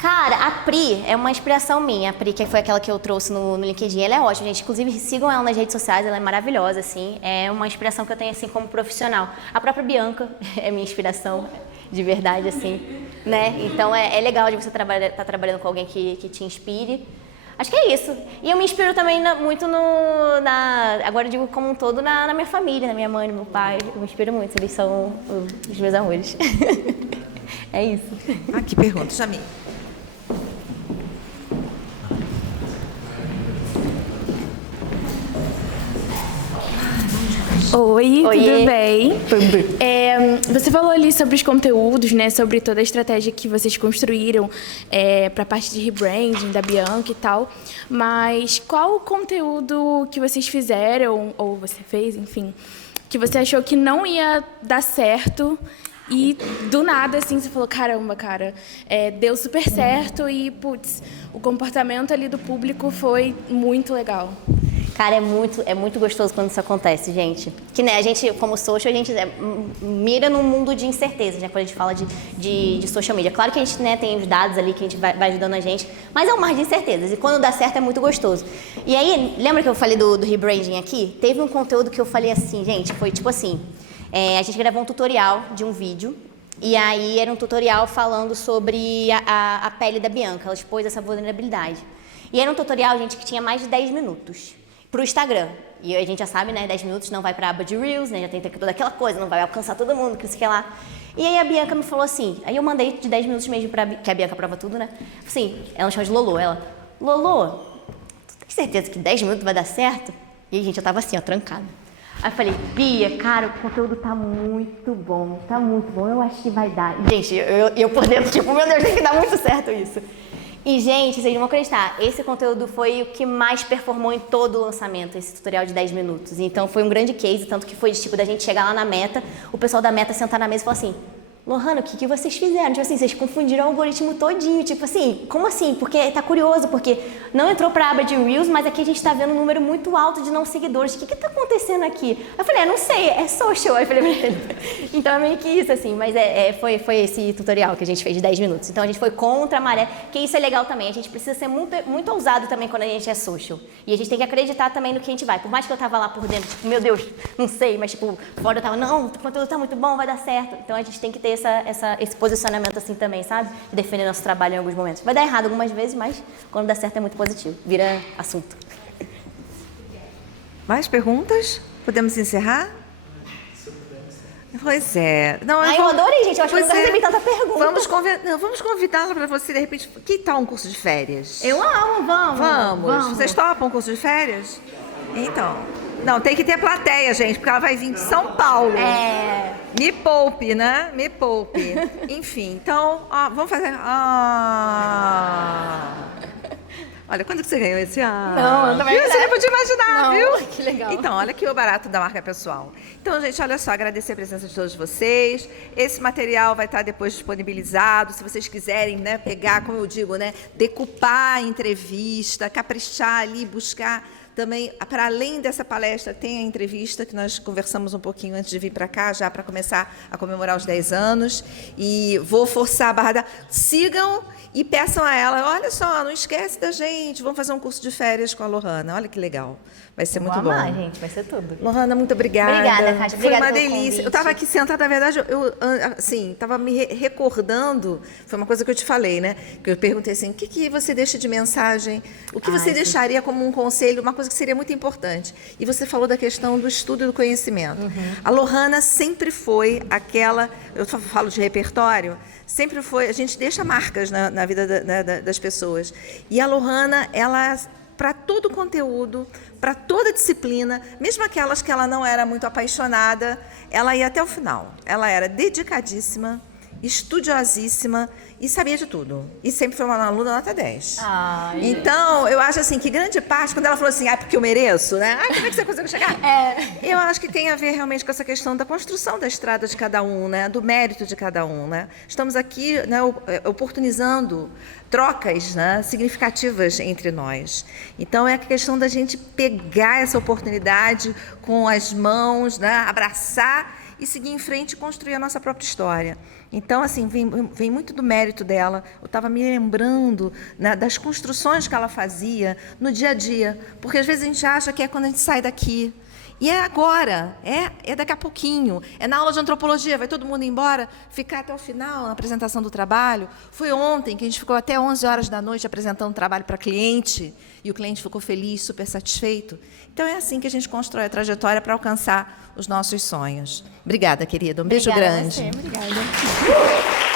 Cara, a Pri é uma inspiração minha. A Pri, que foi aquela que eu trouxe no LinkedIn, ela é ótima, gente. Inclusive, sigam ela nas redes sociais, ela é maravilhosa, assim. É uma inspiração que eu tenho, assim, como profissional. A própria Bianca é minha inspiração, de verdade, assim, né? Então, é legal de você estar trabalhando com alguém que te inspire. Acho que é isso. E eu me inspiro também muito agora eu digo como um todo, na minha família, na minha mãe, no meu pai. Eu me inspiro muito, eles são os meus amores. É isso. Ah, que pergunta, Jamil. Oi, Oiê. tudo bem? Você falou ali sobre os conteúdos, né? Sobre toda a estratégia que vocês construíram para a parte de rebranding da Bianca e tal. Mas qual o conteúdo que vocês fizeram, ou você fez, enfim, que você achou que não ia dar certo e do nada, assim, você falou, caramba, cara, deu super certo e, putz, o comportamento ali do público foi muito legal. Cara, é muito gostoso quando isso acontece, gente. Que, né, a gente, como social, a gente mira num mundo de incertezas, né? Quando a gente fala de social media. Claro que a gente, né, tem os dados ali que a gente vai ajudando a gente, mas é um mar de incertezas. E quando dá certo é muito gostoso. E aí, lembra que eu falei do rebranding aqui? Teve um conteúdo que eu falei assim, gente, foi tipo assim, a gente gravou um tutorial de um vídeo, e aí era um tutorial falando sobre a pele da Bianca, ela expôs essa vulnerabilidade. E era um tutorial, gente, que tinha mais de 10 minutos. Pro Instagram. E a gente já sabe, né, 10 minutos não vai pra aba de Reels, né, já tem toda aquela coisa, não vai alcançar todo mundo, que isso que lá. E aí a Bianca me falou assim, aí eu mandei de 10 minutos mesmo que a Bianca prova tudo, né? Assim, ela me chama de Lolo, Lolo, tu tem certeza que 10 minutos vai dar certo? E aí, gente, eu tava assim, ó, trancada. Aí eu falei, Bia, cara, o conteúdo tá muito bom, eu acho que vai dar. Gente, eu por dentro, tipo, meu Deus, tem que dar muito certo isso. E, gente, vocês não vão acreditar, esse conteúdo foi o que mais performou em todo o lançamento, esse tutorial de 10 minutos. Então, foi um grande case, tanto que foi, tipo, da gente chegar lá na meta, o pessoal da meta sentar na mesa e falar assim, Lohana, o que vocês fizeram? Tipo assim, vocês confundiram o algoritmo todinho, tipo assim, como assim? Porque tá curioso, porque não entrou pra aba de Reels, mas aqui a gente tá vendo um número muito alto de não seguidores. O que tá acontecendo aqui? Eu falei, não sei, é social. Aí eu falei, então é meio que isso, assim, mas foi esse tutorial que a gente fez de 10 minutos. Então a gente foi contra a maré, que isso é legal também, a gente precisa ser muito, muito ousado também quando a gente é social. E a gente tem que acreditar também no que a gente vai. Por mais que eu tava lá por dentro, tipo, meu Deus, não sei, mas tipo, fora eu tava, não, o conteúdo tá muito bom, vai dar certo. Então a gente tem que ter esse posicionamento assim também, sabe? De defender nosso trabalho em alguns momentos. Vai dar errado algumas vezes, mas quando dá certo é muito positivo. Vira assunto. Mais perguntas? Podemos encerrar? Pois é. Não, eu adorei, gente. Eu acho que eu nunca recebi tanta pergunta. Vamos convidá-la para você, de repente. Que tal um curso de férias? Eu amo, vamos. Vocês topam um curso de férias? Então. Não, tem que ter plateia, gente, porque ela vai vir de São Paulo. Me poupe, né? Me poupe. Enfim, então, vamos fazer. Olha, quando que você ganhou esse ano? Não você não podia imaginar, viu? Que legal. Então, olha aqui o barato da marca pessoal. Então, gente, olha só, agradecer a presença de todos vocês. Esse material vai estar depois disponibilizado. Se vocês quiserem, né, pegar, como eu digo, né, decupar a entrevista, caprichar ali, buscar. Também, para além dessa palestra, tem a entrevista que nós conversamos um pouquinho antes de vir para cá, já para começar a comemorar os 10 anos. E vou forçar a barra sigam e peçam a ela, olha só, não esquece da gente, vamos fazer um curso de férias com a Lohana. Olha que legal. Vai ser muito bom. Gente, vai ser tudo. Lohana, muito obrigada. Obrigada, Kátia. Foi uma delícia. Eu estava aqui sentada, na verdade, eu assim, estava me recordando, foi uma coisa que eu te falei, né? Que eu perguntei assim, o que você deixa de mensagem? O que você deixaria como um conselho, uma coisa que seria muito importante? E você falou da questão do estudo e do conhecimento. A Lohana sempre foi aquela, eu falo de repertório, sempre foi, a gente deixa marcas na vida das pessoas. E a Lohana, ela, para todo o conteúdo, para toda disciplina, mesmo aquelas que ela não era muito apaixonada, ela ia até o final. Ela era dedicadíssima, estudiosíssima e sabia de tudo. E sempre foi uma aluna nota 10. Então, eu acho assim que grande parte, quando ela falou assim, porque eu mereço, né? Como é que você conseguiu chegar? Eu acho que tem a ver realmente com essa questão da construção da estrada de cada um, né? Do mérito de cada um, né? Estamos aqui, né, oportunizando trocas, né, significativas entre nós. Então, é a questão da gente pegar essa oportunidade com as mãos, né, abraçar e seguir em frente e construir a nossa própria história. Então, assim, vem muito do mérito dela. Eu estava me lembrando, né, das construções que ela fazia no dia a dia, porque às vezes a gente acha que é quando a gente sai daqui. E é agora, é daqui a pouquinho. É na aula de antropologia, vai todo mundo embora, ficar até o final na apresentação do trabalho. Foi ontem que a gente ficou até 11 horas da noite apresentando o trabalho para cliente, e o cliente ficou feliz, super satisfeito. Então é assim que a gente constrói a trajetória para alcançar os nossos sonhos. Obrigada, querida. Um beijo grande. Obrigada a você, obrigada.